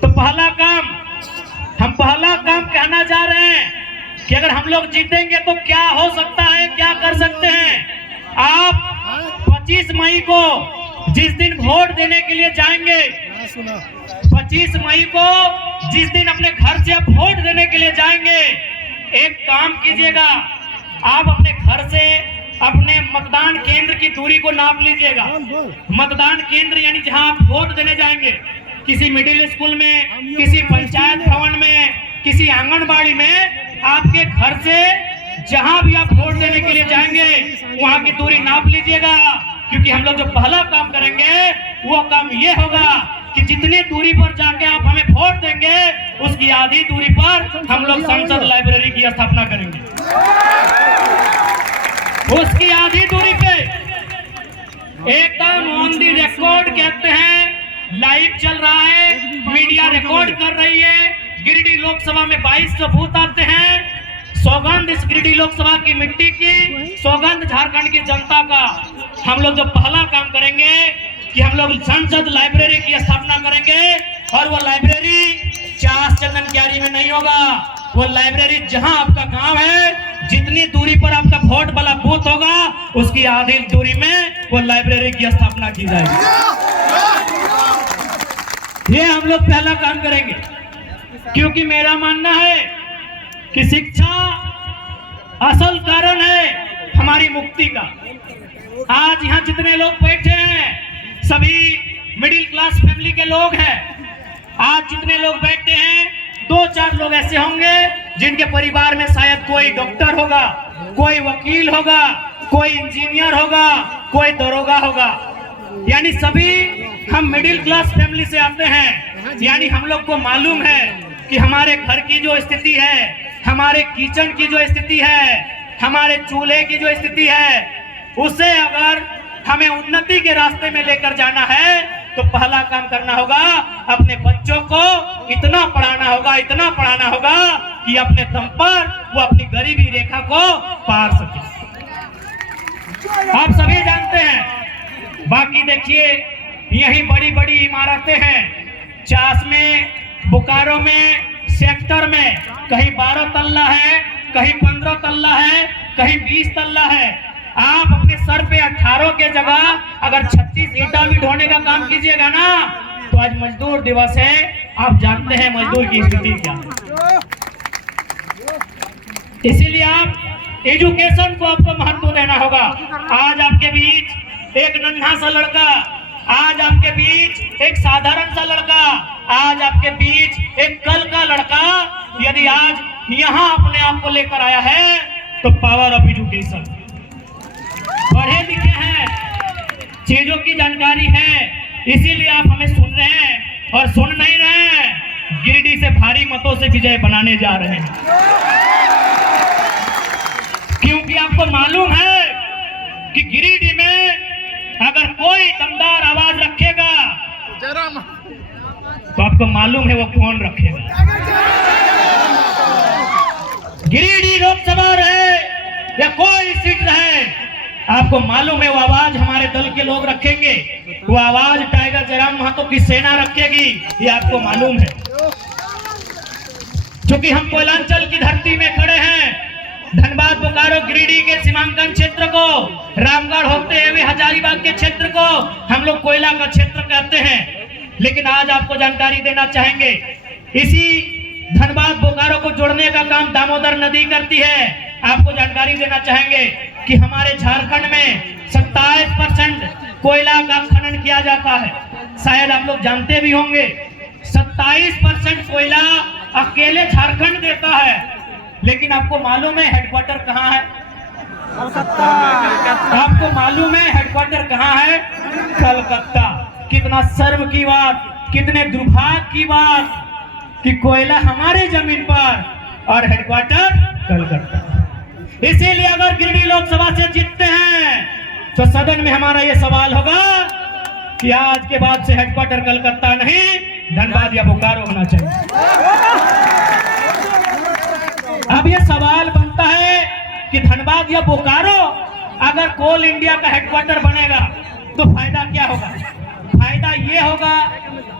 तो पहला काम कहना चाह रहे हैं कि अगर हम लोग जीतेंगे तो क्या हो सकता है, क्या कर सकते हैं। आप 25 मई को जिस दिन वोट देने के लिए जाएंगे, 25 मई को जिस दिन अपने घर से आप वोट देने के लिए जाएंगे, एक काम कीजिएगा, आप अपने घर से अपने मतदान केंद्र की दूरी को नाप लीजिएगा। मतदान केंद्र यानी जहां आप वोट देने जाएंगे, किसी मिडिल स्कूल में, किसी पंचायत भवन में, किसी आंगनबाड़ी में, आपके घर से जहां भी आप वोट देने के लिए जाएंगे वहां की दूरी नाप लीजिएगा। क्योंकि हम लोग जो पहला काम करेंगे वो काम ये होगा कि जितनी दूरी पर जाके आप हमें वोट देंगे, उसकी आधी दूरी पर हम लोग संसद लाइब्रेरी की स्थापना करेंगे। उसकी आधी दूरी पे एकदम ऑन दी रिकॉर्ड कहते हैं, लाइव चल रहा है, मीडिया रिकॉर्ड कर रही है। गिरिडीह लोकसभा में 2200 बूथ आते हैं। सौगंध इस गिरिडीह लोकसभा की मिट्टी की, सौगंध झारखंड की जनता का। हम लोग जो पहला काम करेंगे कि हम लोग संसद लाइब्रेरी की स्थापना करेंगे, और वो लाइब्रेरी चास चंदन क्यारी में नहीं होगा। वो लाइब्रेरी जहां आपका गांव है, जितनी दूरी पर आपका वोट वाला बूथ होगा, उसकी आधी दूरी में वो लाइब्रेरी की स्थापना की जाएगी। ये हम लोग पहला काम करेंगे, क्योंकि मेरा मानना है कि शिक्षा असल कारण है हमारी मुक्ति का। आज यहाँ जितने लोग बैठे हैं सभी मिडिल क्लास फैमिली के लोग हैं। आज जितने लोग बैठे हैं 2-4 लोग ऐसे होंगे जिनके परिवार में शायद कोई डॉक्टर होगा, कोई वकील होगा, कोई इंजीनियर होगा, कोई दरोगा होगा। यानी सभी हम मिडिल क्लास फैमिली से आते हैं। यानी हम लोग को मालूम है कि हमारे घर की जो स्थिति है, हमारे किचन की जो स्थिति है, हमारे चूल्हे की जो स्थिति है, उसे अगर हमें उन्नति के रास्ते में लेकर जाना है तो पहला काम करना होगा, अपने बच्चों को इतना पढ़ाना होगा, इतना पढ़ाना होगा कि अपने दम पर वो अपनी गरीबी रेखा को पार सके। आप सभी जानते हैं। बाकी देखिए यही बड़ी बड़ी इमारतें हैं, चास में, बोकारो में, सेक्टर में कहीं 12 तल्ला है, कहीं 15 तल्ला है, कहीं 20 तल्ला है। आप अपने सर पे 18 के जगह अगर 36 ईंटा भी ढोने का काम कीजिएगा ना, तो आज मजदूर दिवस है। आप जानते हैं मजदूर की स्थिति क्या है। इसीलिए आप एजुकेशन को आपको महत्व देना होगा। आज आपके बीच एक नन्हा सा लड़का, आज आपके बीच एक साधारण सा लड़का, आज आपके बीच एक कल का लड़का यदि आज यहाँ अपने आप को लेकर आया है, तो पावर ऑफ एजुकेशन। पढ़े लिखे हैं, चीजों की जानकारी है, इसीलिए आप हमें सुन रहे हैं और सुन नहीं रहे हैं। गिरिडीह से भारी मतों से विजय बनाने जा रहे हैं, क्योंकि आपको मालूम है कि गिरिडीह में अगर कोई दमदार आवाज रखेगा तो आपको मालूम है वो कौन रखेगा। गिरिडीह लोकसभा रहे या कोई सीट रहे, आपको मालूम है वो आवाज हमारे दल के लोग रखेंगे, वो आवाज टाइगर जयराम महतो की सेना रखेगी, ये आपको मालूम है। क्योंकि हम कोयलांचल की धरती में खड़े हैं, धनबाद बोकारो गिरिडीह के सीमांकन क्षेत्र को, रामगढ़ होते हुए हजारीबाग के क्षेत्र को हम लोग कोयला का क्षेत्र कहते हैं। लेकिन आज आपको जानकारी देना चाहेंगे, इसी धनबाद बोकारो को जोड़ने का काम दामोदर नदी करती है। आपको जानकारी देना चाहेंगे कि हमारे झारखंड में 27% कोयला का खनन किया जाता है। शायद आप लोग जानते भी होंगे, 27% कोयला अकेले झारखंड देता है। लेकिन आपको मालूम है हेडक्वार्टर कहाँ है? आपको मालूम है हेडक्वार्टर कहाँ है? कलकत्ता। कितना शर्म की बात, कितने दुर्भाग्य की बात कि कोयला हमारे जमीन पर और हेडक्वार्टर कलकत्ता। इसीलिए अगर गिरिडीह लोकसभा से जीतते हैं तो सदन में हमारा ये सवाल होगा कि आज के बाद से हेडक्वार्टर कलकत्ता नहीं, धनबाद या बोकारो होना चाहिए। अब ये सवाल बनता है कि धनबाद या बोकारो अगर कोल इंडिया का हेडक्वार्टर बनेगा तो फायदा क्या होगा? फायदा ये होगा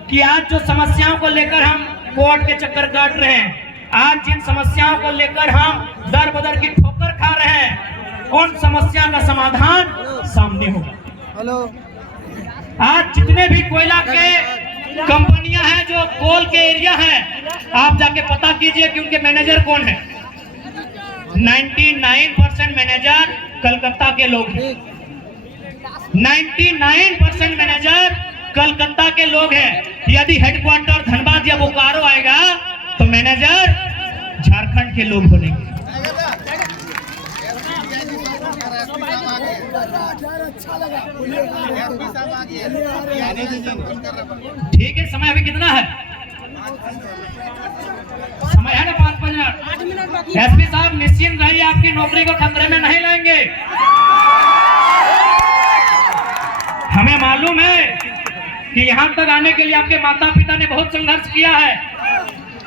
कि आज जो समस्याओं को लेकर हम कोर्ट के चक्कर काट रहे हैं, आज जिन समस्याओं को लेकर हम दर बदर की ठोकर खा रहे हैं, उन समस्या का समाधान सामने होगा। आज जितने भी कोयला के कंपनियां हैं जो कोल के एरिया हैं, आप जाके पता कीजिए कि उनके मैनेजर कौन है। 99% मैनेजर कलकत्ता के लोग हैं। 99% मैनेजर कलकत्ता के लोग हैं। यदि हेडक्वार्टर धनबाद या बोकारो आएगा तो मैनेजर झारखंड के लोग बनेंगे। ठीक है, समय अभी कितना है? समय है ना 5 मिनट। एसपी साहब निश्चिंत रहिए, आपकी नौकरी को खतरे में नहीं लाएंगे। हमें मालूम है कि यहाँ तक आने के लिए आपके माता पिता ने बहुत संघर्ष किया है।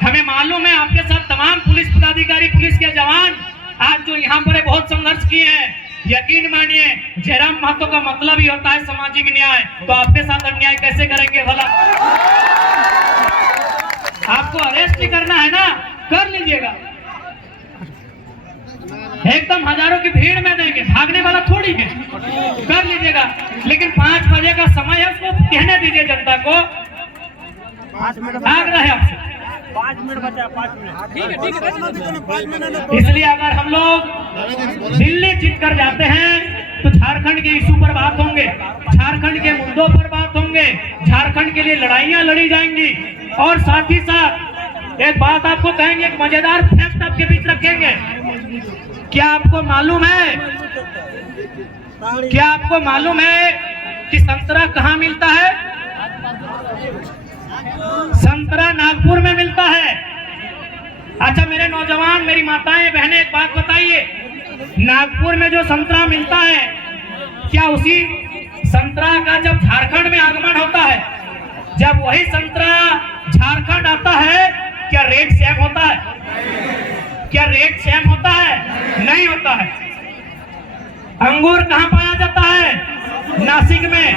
हमें मालूम है आपके साथ तमाम पुलिस पदाधिकारी, पुलिस के जवान आज जो यहाँ पर बहुत संघर्ष किए हैं। यकीन मानिए, जयराम महतो का मतलब ही होता है सामाजिक न्याय, तो आपके साथ अन्याय कैसे करेंगे भला? आपको अरेस्ट भी करना है ना, कर लीजिएगा, एकदम हजारों की भीड़ में देंगे, भागने वाला थोड़ी है, कर लीजिएगा। लेकिन 5 बजे का समय है, उसको कहने दीजिए जनता को। आग्रह है आपसे, 5 मिनट बचा, 5 मिनट। ठीक है, ठीक है। इसलिए अगर हम लोग दिल्ली जीत कर जाते हैं तो झारखंड के इशू पर बात होंगे, झारखंड के मुद्दों पर बात होंगे, झारखंड के लिए लड़ाइयां लड़ी जाएंगी। और साथ ही साथ एक बात आपको कहेंगे, एक मजेदार फैक्ट आपके बीच रखेंगे। क्या आपको मालूम है, क्या आपको मालूम है कि संतरा कहाँ मिलता है? संतरा नागपुर में मिलता है। अच्छा मेरे नौजवान, मेरी माताएं बहनें, एक बात बताइए, नागपुर में जो संतरा मिलता है, क्या उसी संतरा का जब झारखंड में आगमन होता है, जब वही संतरा झारखंड आता है, क्या रेट सेम होता है? क्या रेट सेम होता है? नहीं होता है। अंगूर कहाँ पाया जाता है? नासिक में।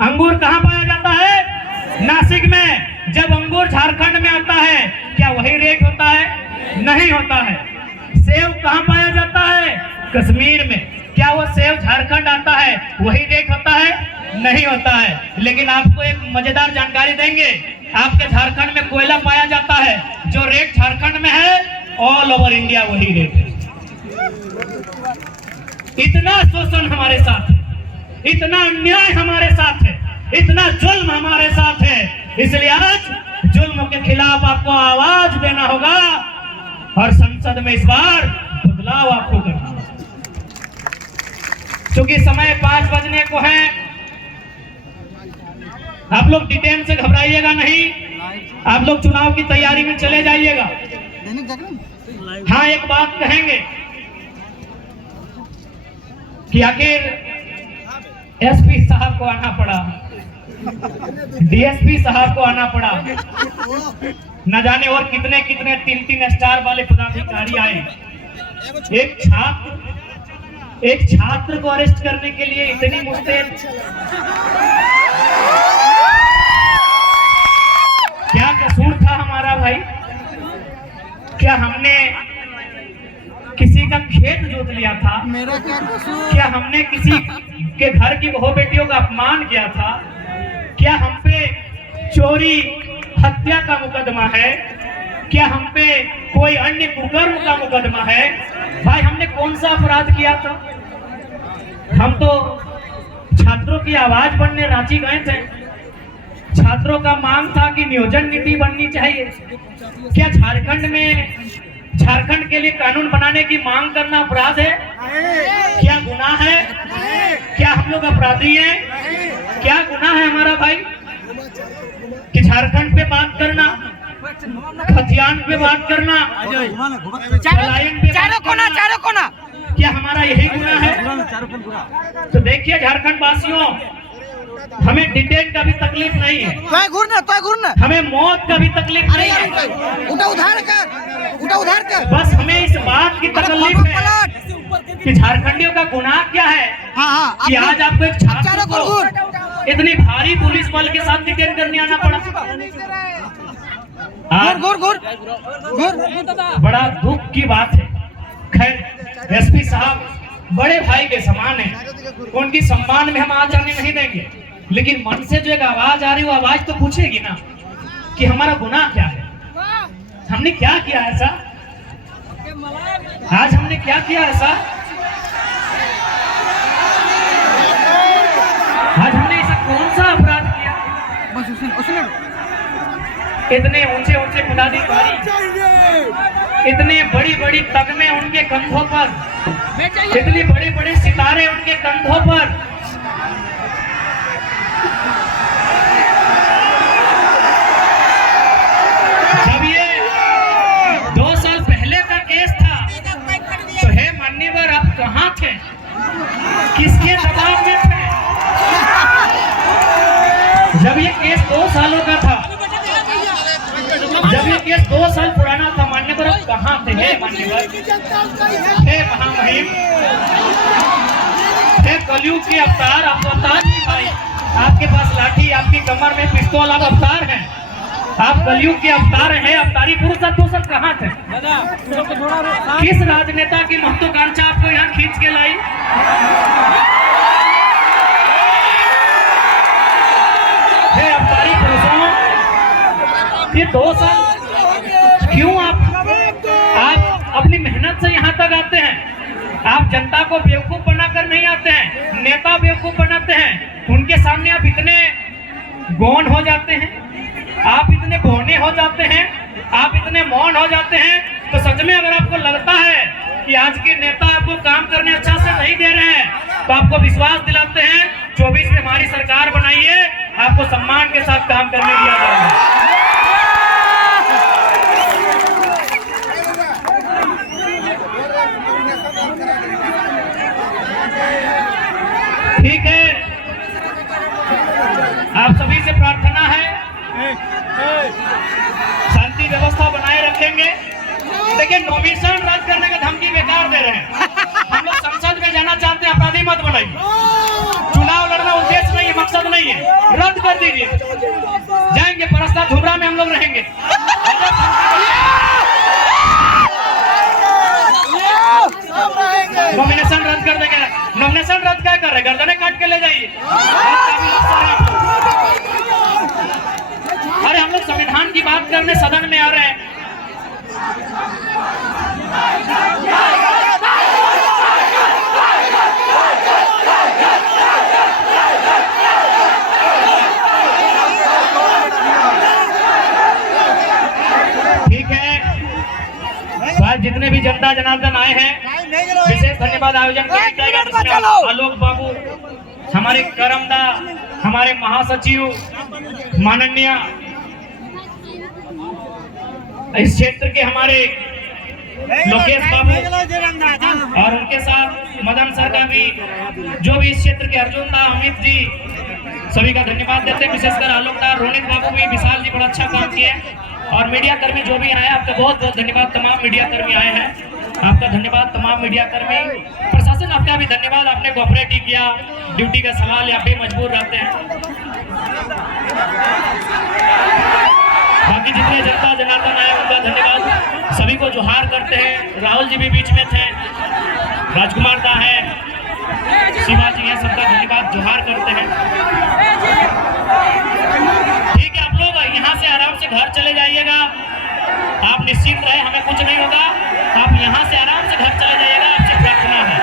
अंगूर कहाँ पाया जाता है? नासिक में। जब अंगूर झारखंड में आता है, क्या वही रेट होता है? नहीं होता है। सेब कहाँ पाया जाता है? कश्मीर में। क्या वो सेब झारखंड आता है, वही रेट होता है? नहीं होता है। लेकिन आपको एक मजेदार जानकारी देंगे, आपके झारखंड में कोयला पाया जाता है, जो रेट झारखंड में है ऑल ओवर इंडिया वही रेट है। इतना शोषण हमारे साथ है, इतना अन्याय हमारे साथ है, इतना जुल्म हमारे साथ है। इसलिए आज जुल्म के खिलाफ आपको आवाज देना होगा और संसद में इस बार बदलाव आपको करना है। क्योंकि समय 5 बजने को है, आप लोग डिटेल से घबराइएगा नहीं, आप लोग चुनाव की तैयारी में चले जाइएगा। हाँ, एक बात कहेंगे कि आखिर एसपी साहब को आना पड़ा, डीएसपी साहब को आना पड़ा, न जाने और कितने कितने 3-3 स्टार वाले पदाधिकारी आए। एक छात्र को अरेस्ट करने के लिए इतनी मुस्तैद, क्या कसूर था हमारा भाई? क्या हमने किसी का खेत जोत लिया था? मेरा क्या कसूर? क्या हमने किसी के घर की बहू बेटियों का अपमान किया था? क्या हम पे चोरी हत्या का मुकदमा है? क्या हम पे कोई अन्य कुकर्म का मुकदमा है? भाई, हमने कौन सा अपराध किया था? हम तो छात्रों की आवाज बनने रांची गए थे। छात्रों का मांग था कि नियोजन नीति बननी चाहिए। क्या झारखंड के लिए कानून बनाने की मांग करना अपराध है? क्या गुनाह है? क्या हम लोग अपराधी हैं? क्या गुनाह है हमारा भाई कि झारखंड पे बात करना, खतियान पे बात करना, पलायन पे बात करना, क्या हमारा यही गुनाह है? तो देखिए झारखंड वासियों, हमें डिटेन का भी तकलीफ नहीं है, हमें मौत का भी तकलीफ नहीं है, उधर कर। बस हमें इस बात की तकलीफ है कि झारखंडियों का गुनाह क्या है कि आज आपको एक छात्र को इतनी भारी पुलिस बल के साथ डिटेन करने आना पड़ा। बड़ा दुख की बात है। खैर, एसपी साहब बड़े भाई के समान है, उनकी सम्मान में हम आज जाने नहीं देंगे, लेकिन मन से जो एक आवाज आ रही है, वो आवाज तो पूछेगी ना कि हमारा गुनाह क्या है, हमने क्या किया ऐसा, आज हमने क्या किया ऐसा, आज हमने ऐसा कौन सा अपराध किया? इतने ऊंचे ऊंचे पदाधिकारी, इतने बड़ी बड़ी तगमे उनके कंधों पर, इतने बड़े बड़े सितारे उनके कंधों पर, जब ये 2 साल पहले का केस था तो हे मान्यवर, आप कहाँ थे? किसके दबाव में थे? जब ये केस 2 सालों का था, जब ये केस 2 साल पुराना था, मान्यवर आप कहाँ थे? हे मान्यवर, हे महामहिम, हे कलयुग के अवतार, आप अवतार नहीं भाई, आपके पास लाठी, आपकी कमर में पिस्तौल, आप अवतार हैं, आप कलयुग के अवतार हैं, अवतारी पुरुष। 2 साल कहाँ थे? किस राजनेता की महत्वाकांक्षा आपको यहाँ खींच के लाई? हे अवतारी पुरुषों, ये 2 साल क्यों आप अपनी मेहनत से यहाँ तक आते हैं? आप जनता को बेवकूफ बनाकर नहीं आते हैं, नेता बेवकूफ बनाते हैं, उनके सामने आप इतने गौन हो जाते हैं, आप इतने बौने हो जाते हैं, आप इतने मौन हो जाते हैं। तो सच में अगर आपको लगता है कि आज के नेता आपको काम करने अच्छा से नहीं दे रहे हैं, तो आपको विश्वास दिलाते हैं 24 में हमारी सरकार बनाइए, आपको सम्मान के साथ काम करने दिया जाएगा। ठीक है, आप सभी से प्रार्थना है, शांति व्यवस्था बनाए रखेंगे। देखिए, नॉमिनेशन रद्द करने का धमकी बेकार दे रहे हैं। हम लोग संसद में जाना चाहते हैं, अपराधी मत बनाइए। चुनाव लड़ना उद्देश्य नहीं है, मकसद नहीं है, रद्द कर दीजिए। जाएंगे परस्ता धुबरा में हम लोग रहेंगे। नॉमिनेशन रद्द कर देंगे। नॉमिनेशन रद्द क्या कर रहे? गर्दनें काट के ले जाइए। अरे हम लोग संविधान की बात करने सदन में आ रहे हैं। ठीक है, जनता जनार्दन आए हैं। विशेष धन्यवाद आयोजन कमेटी का, जिसमें आलोक बाबू, हमारे करमदा, हमारे महासचिव माननीय इस क्षेत्र के हमारे लोकेश बाबू और उनके साथ मदन सर का भी, जो भी इस क्षेत्र के अर्जुन दा, अमित जी, सभी का धन्यवाद देते हैं। विशेषकर आलोक दा, रोनित बाबू भी, विशाल जी बड़ा अच्छा काम किए। और मीडिया कर्मी जो भी आए, आपका बहुत बहुत धन्यवाद। तमाम मीडिया कर्मी आए हैं, आपका धन्यवाद। तमाम मीडिया कर्मी, प्रशासन आपका भी धन्यवाद, आपने कोऑपरेट किया। ड्यूटी का सवाल यहाँ पे मजबूर रहते हैं। बाकी जितने जनता जनार्दन आए उनका धन्यवाद। सभी को जोहार करते हैं। राहुल जी भी बीच में थे, राजकुमार दा है, शिवाजी है, सबका धन्यवाद, जोहार करते हैं। ठीक है, आप लोग यहाँ से आराम से घर चले जाइएगा। आप निश्चिंत रहे, हमें कुछ नहीं होगा। आप यहाँ से आराम से घर चले जाइएगा, आपसे प्रार्थना है।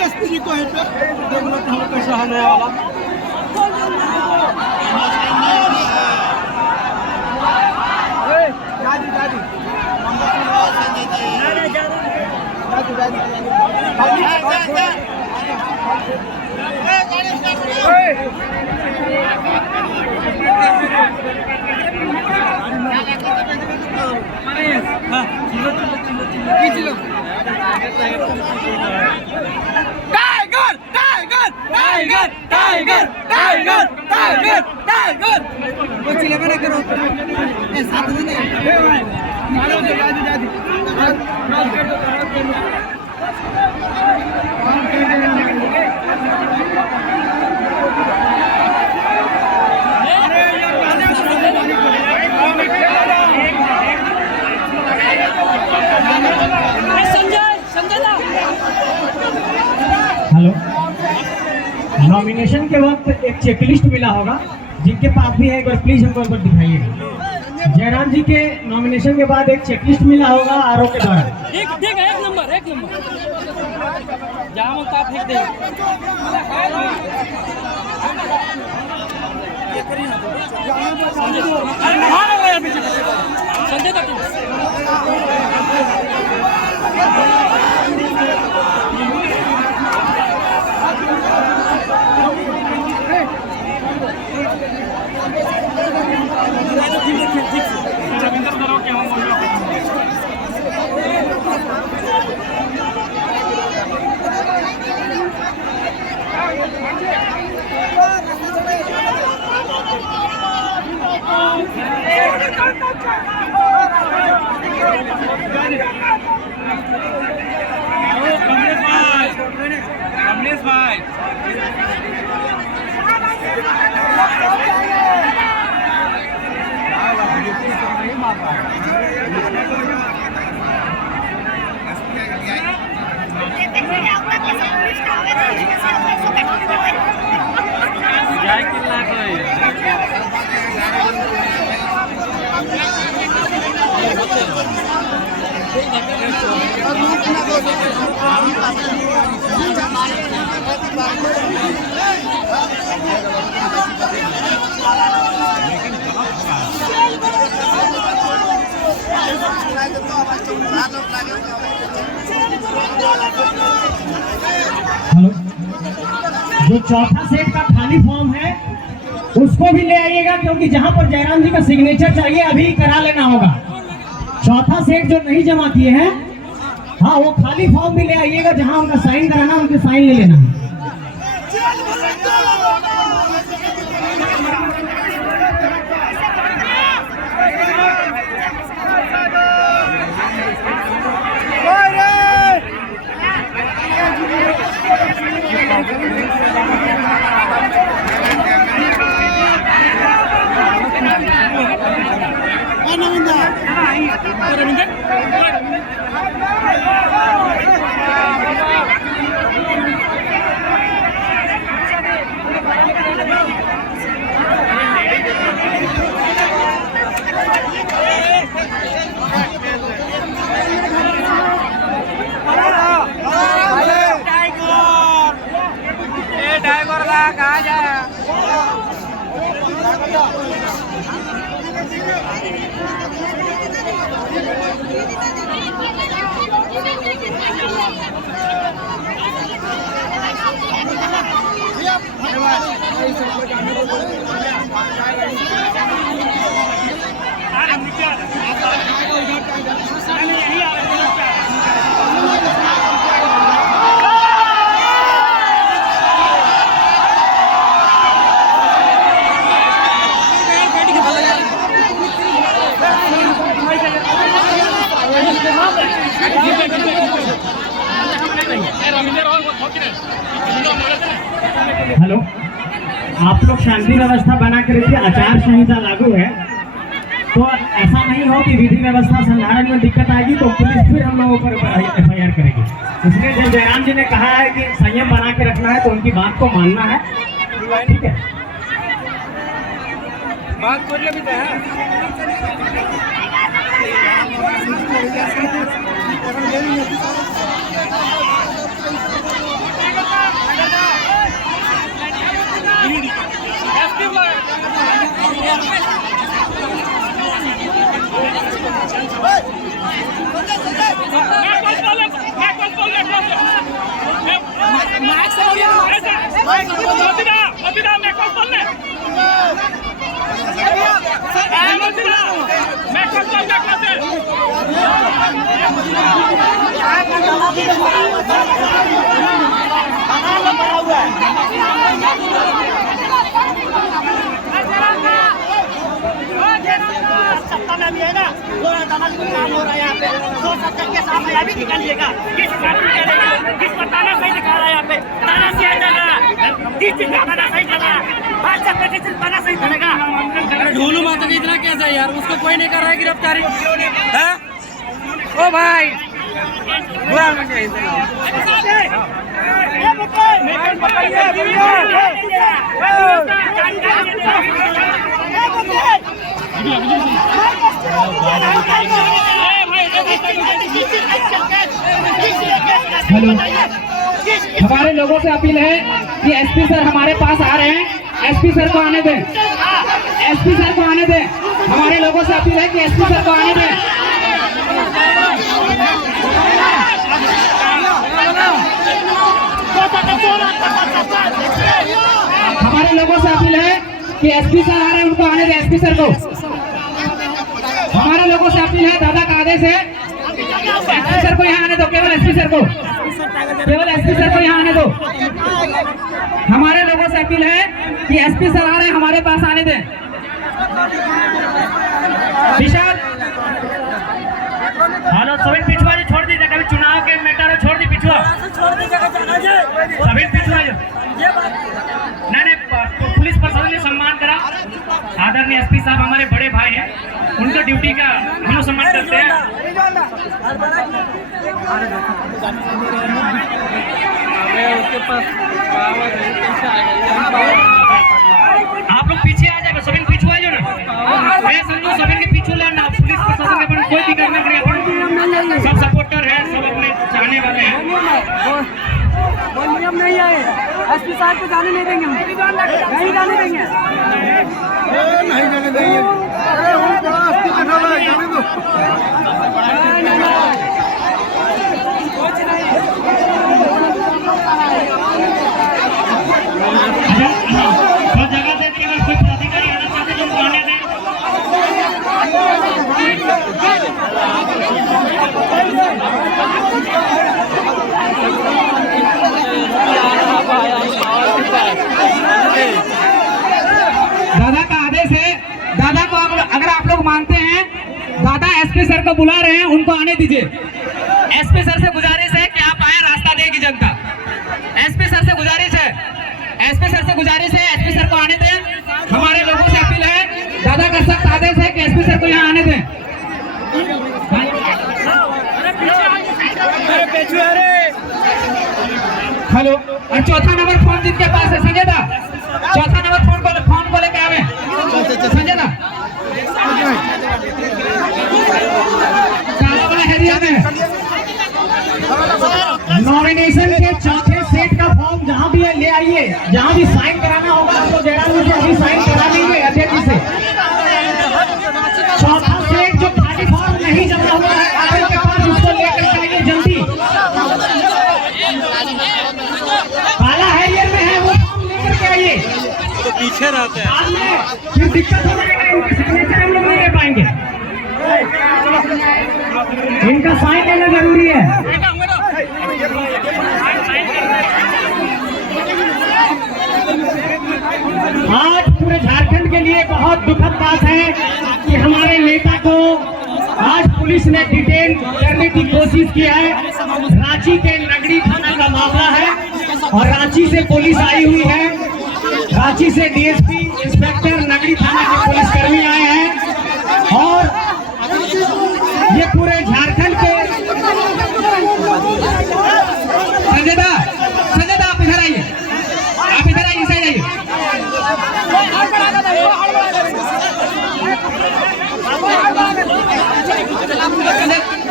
एसपी जी को कैसा होने वाला tiger tiger tiger tiger tiger tiger tiger वो चिल्ला बना करो ए साथ में नहीं मारो जादी जादी हेलो, नॉमिनेशन के वक्त एक चेकलिस्ट मिला होगा, जिनके पास भी है एक बार प्लीज हमको एक बार दिखाइएगा। जयराम जी के नॉमिनेशन के बाद एक चेकलिस्ट मिला होगा आरओ के द्वारा। एक नंबर जहाँ होता आप फेंक संजय तक कमलेश भाई हेलो, जो चौथा सेट का खाली फॉर्म है उसको भी ले आइएगा, क्योंकि जहां पर जयराम जी का सिग्नेचर चाहिए अभी करा लेना होगा। चौथा सेट जो नहीं जमा किए हैं, हाँ वो खाली फॉर्म भी ले आइएगा, जहां उनका साइन कराना उनके साइन ले लेना है। ड्राइवर ला कहा जाए हेलो, आप लोग शांति व्यवस्था बना के रखिए। आचार संहिता लागू है, तो ऐसा नहीं हो कि विधि व्यवस्था संधारण में दिक्कत आएगी तो पुलिस फिर हम लोगों पर FIR करेगी। इसलिए जब जयराम जी ने कहा है कि संयम बना के रखना है तो उनकी बात को मानना है, ठीक है। बात कर ले भी तो है। सत्ता में भी है ना, काम हो रहा है यहाँ पे। 2 सत्ता के सामने अभी निकालिएगा, किस निकालेगा, किस पर ताना सही दिखा रहा है यहाँ पे, ताना सही चला, किस चीज का ताना सही चला, 5 सत्ता के सिर्फ ताना सही चलेगा। ढोलू माता का इतना कैसा है यार, उसको कोई नहीं कर रहा है गिरफ्तारी है। ओ भाई बुरा मत हेलो, हमारे लोगों से अपील है कि SP सर हमारे पास आ रहे हैं, SP सर को आने दें, SP सर को आने दें। हमारे लोगों से अपील है कि SP सर को आने दें। हमारे लोगों से अपील है कि SP सर आ रहे हैं, उनको आने दें, SP सर को। हमारे लोगों से अपील है, दादा का आदेश है, SP सर को यहाँ आने दो, केवल SP सर को, केवल SP सर को यहाँ आने दो। हमारे लोगों से अपील है कि SP सर आ रहे हैं, हमारे पास आने दें। विशाल, हेलो, सभी पिछुआ जो छोड़ दी, कभी चुनाव के मैटर छोड़ दी पिछुआ, सभी पिछुआ जो नहीं पुलिस प्रशासन ने सम्मान करा। आदरणीय SP साहब हमारे बड़े भाई हैं, उनका ड्यूटी का हम लोग सम्मान करते हैं। उसके पास आप लोग पीछे आ जाएगा, सभी पिछुआ जो ना, मैं समझो सभी के पीछे लेना। पुलिस प्रशासन के अपन कोई दिक्कत नहीं करेगा, सब सपोर्टर है, सब अपने चाहने वाले हैं। कोई नियम नहीं है, SP साहब को जाने नहीं देंगे, नहीं जाने देंगे, नहीं जाने देंगे। अरे हम बड़ा अस्ती बैठा हुआ है, जाने दो। तो जगह दे दी, अगर कोई पदाधिकारी आना चाहते तो उनको आने दें। दादा का आदेश है, दादा को अगर आप लोग मानते हैं, दादा SP सर को को बुला रहे हैं, उनको आने दीजिए। एसपी सर से गुजारिश है कि आप आए, रास्ता देगी जनता। एसपी सर से गुजारिश है, एसपी सर से गुजारिश है, एसपी सर को आने दें। हमारे लोगों से अपील है, दादा का सख्त आदेश है कि एसपी सर को यहाँ आने दें। हेलो, और चौथा नंबर फोन जिनके पास है, संजय दा, चौथा नंबर फोन को लेके आवे, संजय दा। काला वाला एरिया में नॉमिनेशन के चौथे सेट का फॉर्म जहां भी है ले आइए, जहां भी साइन कराना होगा आपको जयराम जी अभी साइन करा देंगे अध्यक्ष जी से। चौथा सेट जो खाली फॉर्म नहीं जमा हुआ है आपके के पास, उसको लेकर के आइए जल्दी। काला हैरियर में है, वो फॉर्म लेकर के आइए। तो पीछे रहते हैं, फिर दिक्कत हो जाएगा, इनका सिग्नेचर हम लोग नहीं ले पाएंगे। इनका साइन लेना जरूरी है। आज पूरे झारखंड के लिए बहुत दुखद बात है कि हमारे नेता को आज पुलिस ने डिटेन करने की कोशिश की है। रांची के नगरी थाना का मामला है और रांची से पुलिस आई हुई है। रांची से डीएसपी इंस्पेक्टर नगरी थाना के पुलिसकर्मी आए हैं और ये पूरे झारखंड के। संजय दा आप इधर आइए, आप इधर आइए, इस साइड आइए।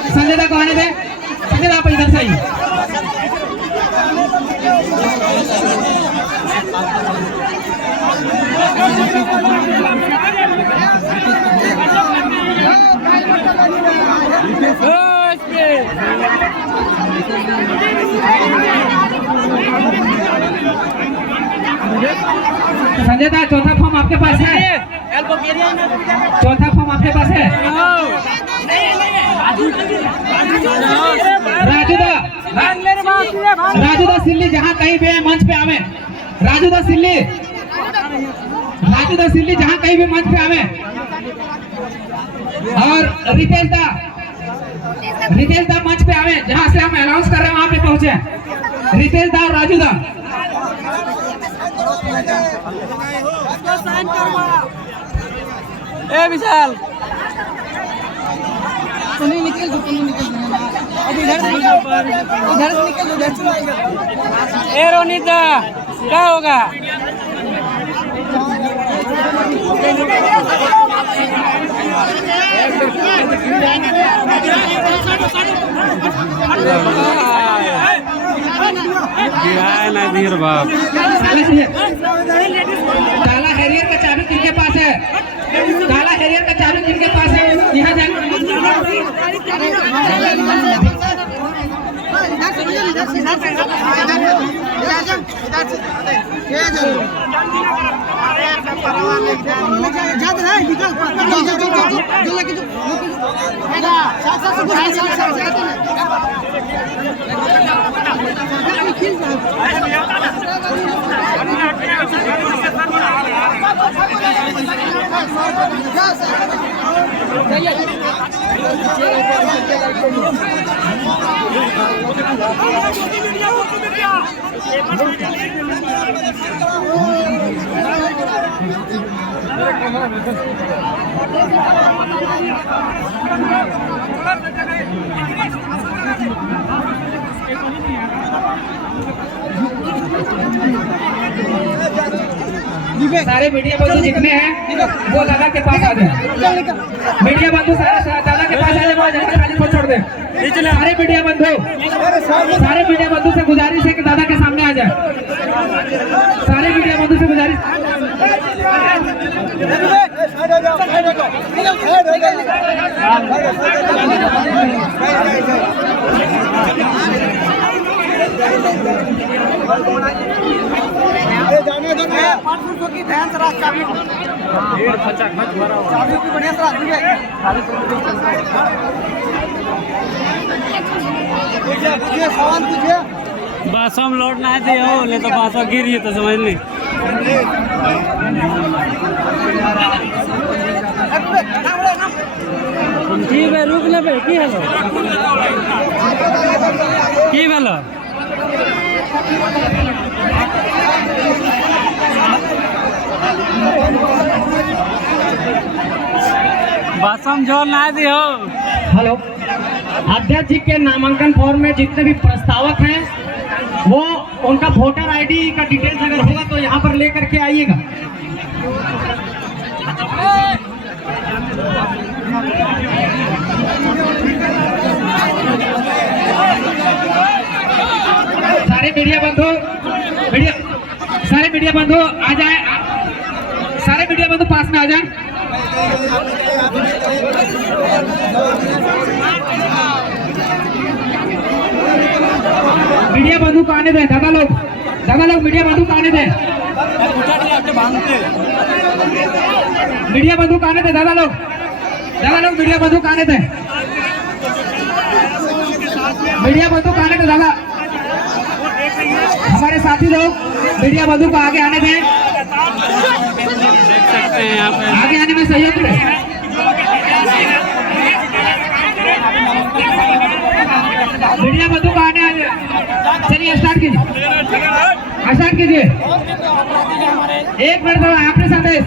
संजय दा को आने दे, संजय दा आप इधर से आइए। संजय दा चौथा फॉर्म आपके पास है, चौथा फॉर्म आपके पास है। राजू दा सिल्ली जहाँ कहीं भी मंच पे आवे, राजू दा सिल्ली जहाँ कहीं भी मंच पे आवे। और रितेश दा मंच पे आवे, जहाँ से हम अनाउंस कर रहे हैं वहाँ पे पहुँचे। रितेश दा, राजू दा। ए विशाल, तुम निकल दो, अब इधर से निकल, उधर चलो। ए रोनिता, क्या होगा? काला हैरियर का चाबी किनके पास है? काला हैरियर का चाबी किनके पास है? यहाँ सारे मीडिया बंधु जितने हैं वो दादा के पास आ जाए। मीडिया बंधु सारे दादा के पास आ जाए, वो जगह खाली को छोड़ दे। सारे मीडिया बंधु से गुजारिश है कि दादा के सामने आ जाए। सारे मीडिया बंधु से गुजारिश। बस हम लौटना है थे हो, नहीं तो बासा गिर रही तो समझ ली। ठीक है रुक ले की हेलो की भेलो बासम जोर ना दियो। हेलो, अध्यक्ष जी के नामांकन फॉर्म में जितने भी प्रस्तावक हैं वो उनका वोटर आईडी का डिटेल्स अगर होगा तो यहाँ पर लेकर के आइएगा। सारे मीडिया बंधु आ जाए, सारे मीडिया बंधु पास में आ जाए। मीडिया बंधु को आने दें, दादा लोग मीडिया बंधु को आने दें, मीडिया बंधु को आने दें, दादा लोग मीडिया बंधु को आने दें, मीडिया बंधु को आने दें, दादा हमारे साथी लोग मीडिया बंधु को आगे आने दें, देख सकते हैं यहाँ पे आगे आने में सहयोग करें। मीडिया बंधु को आने चलिए स्टार्ट कीजिए, एक मिनट दो आपने संदेश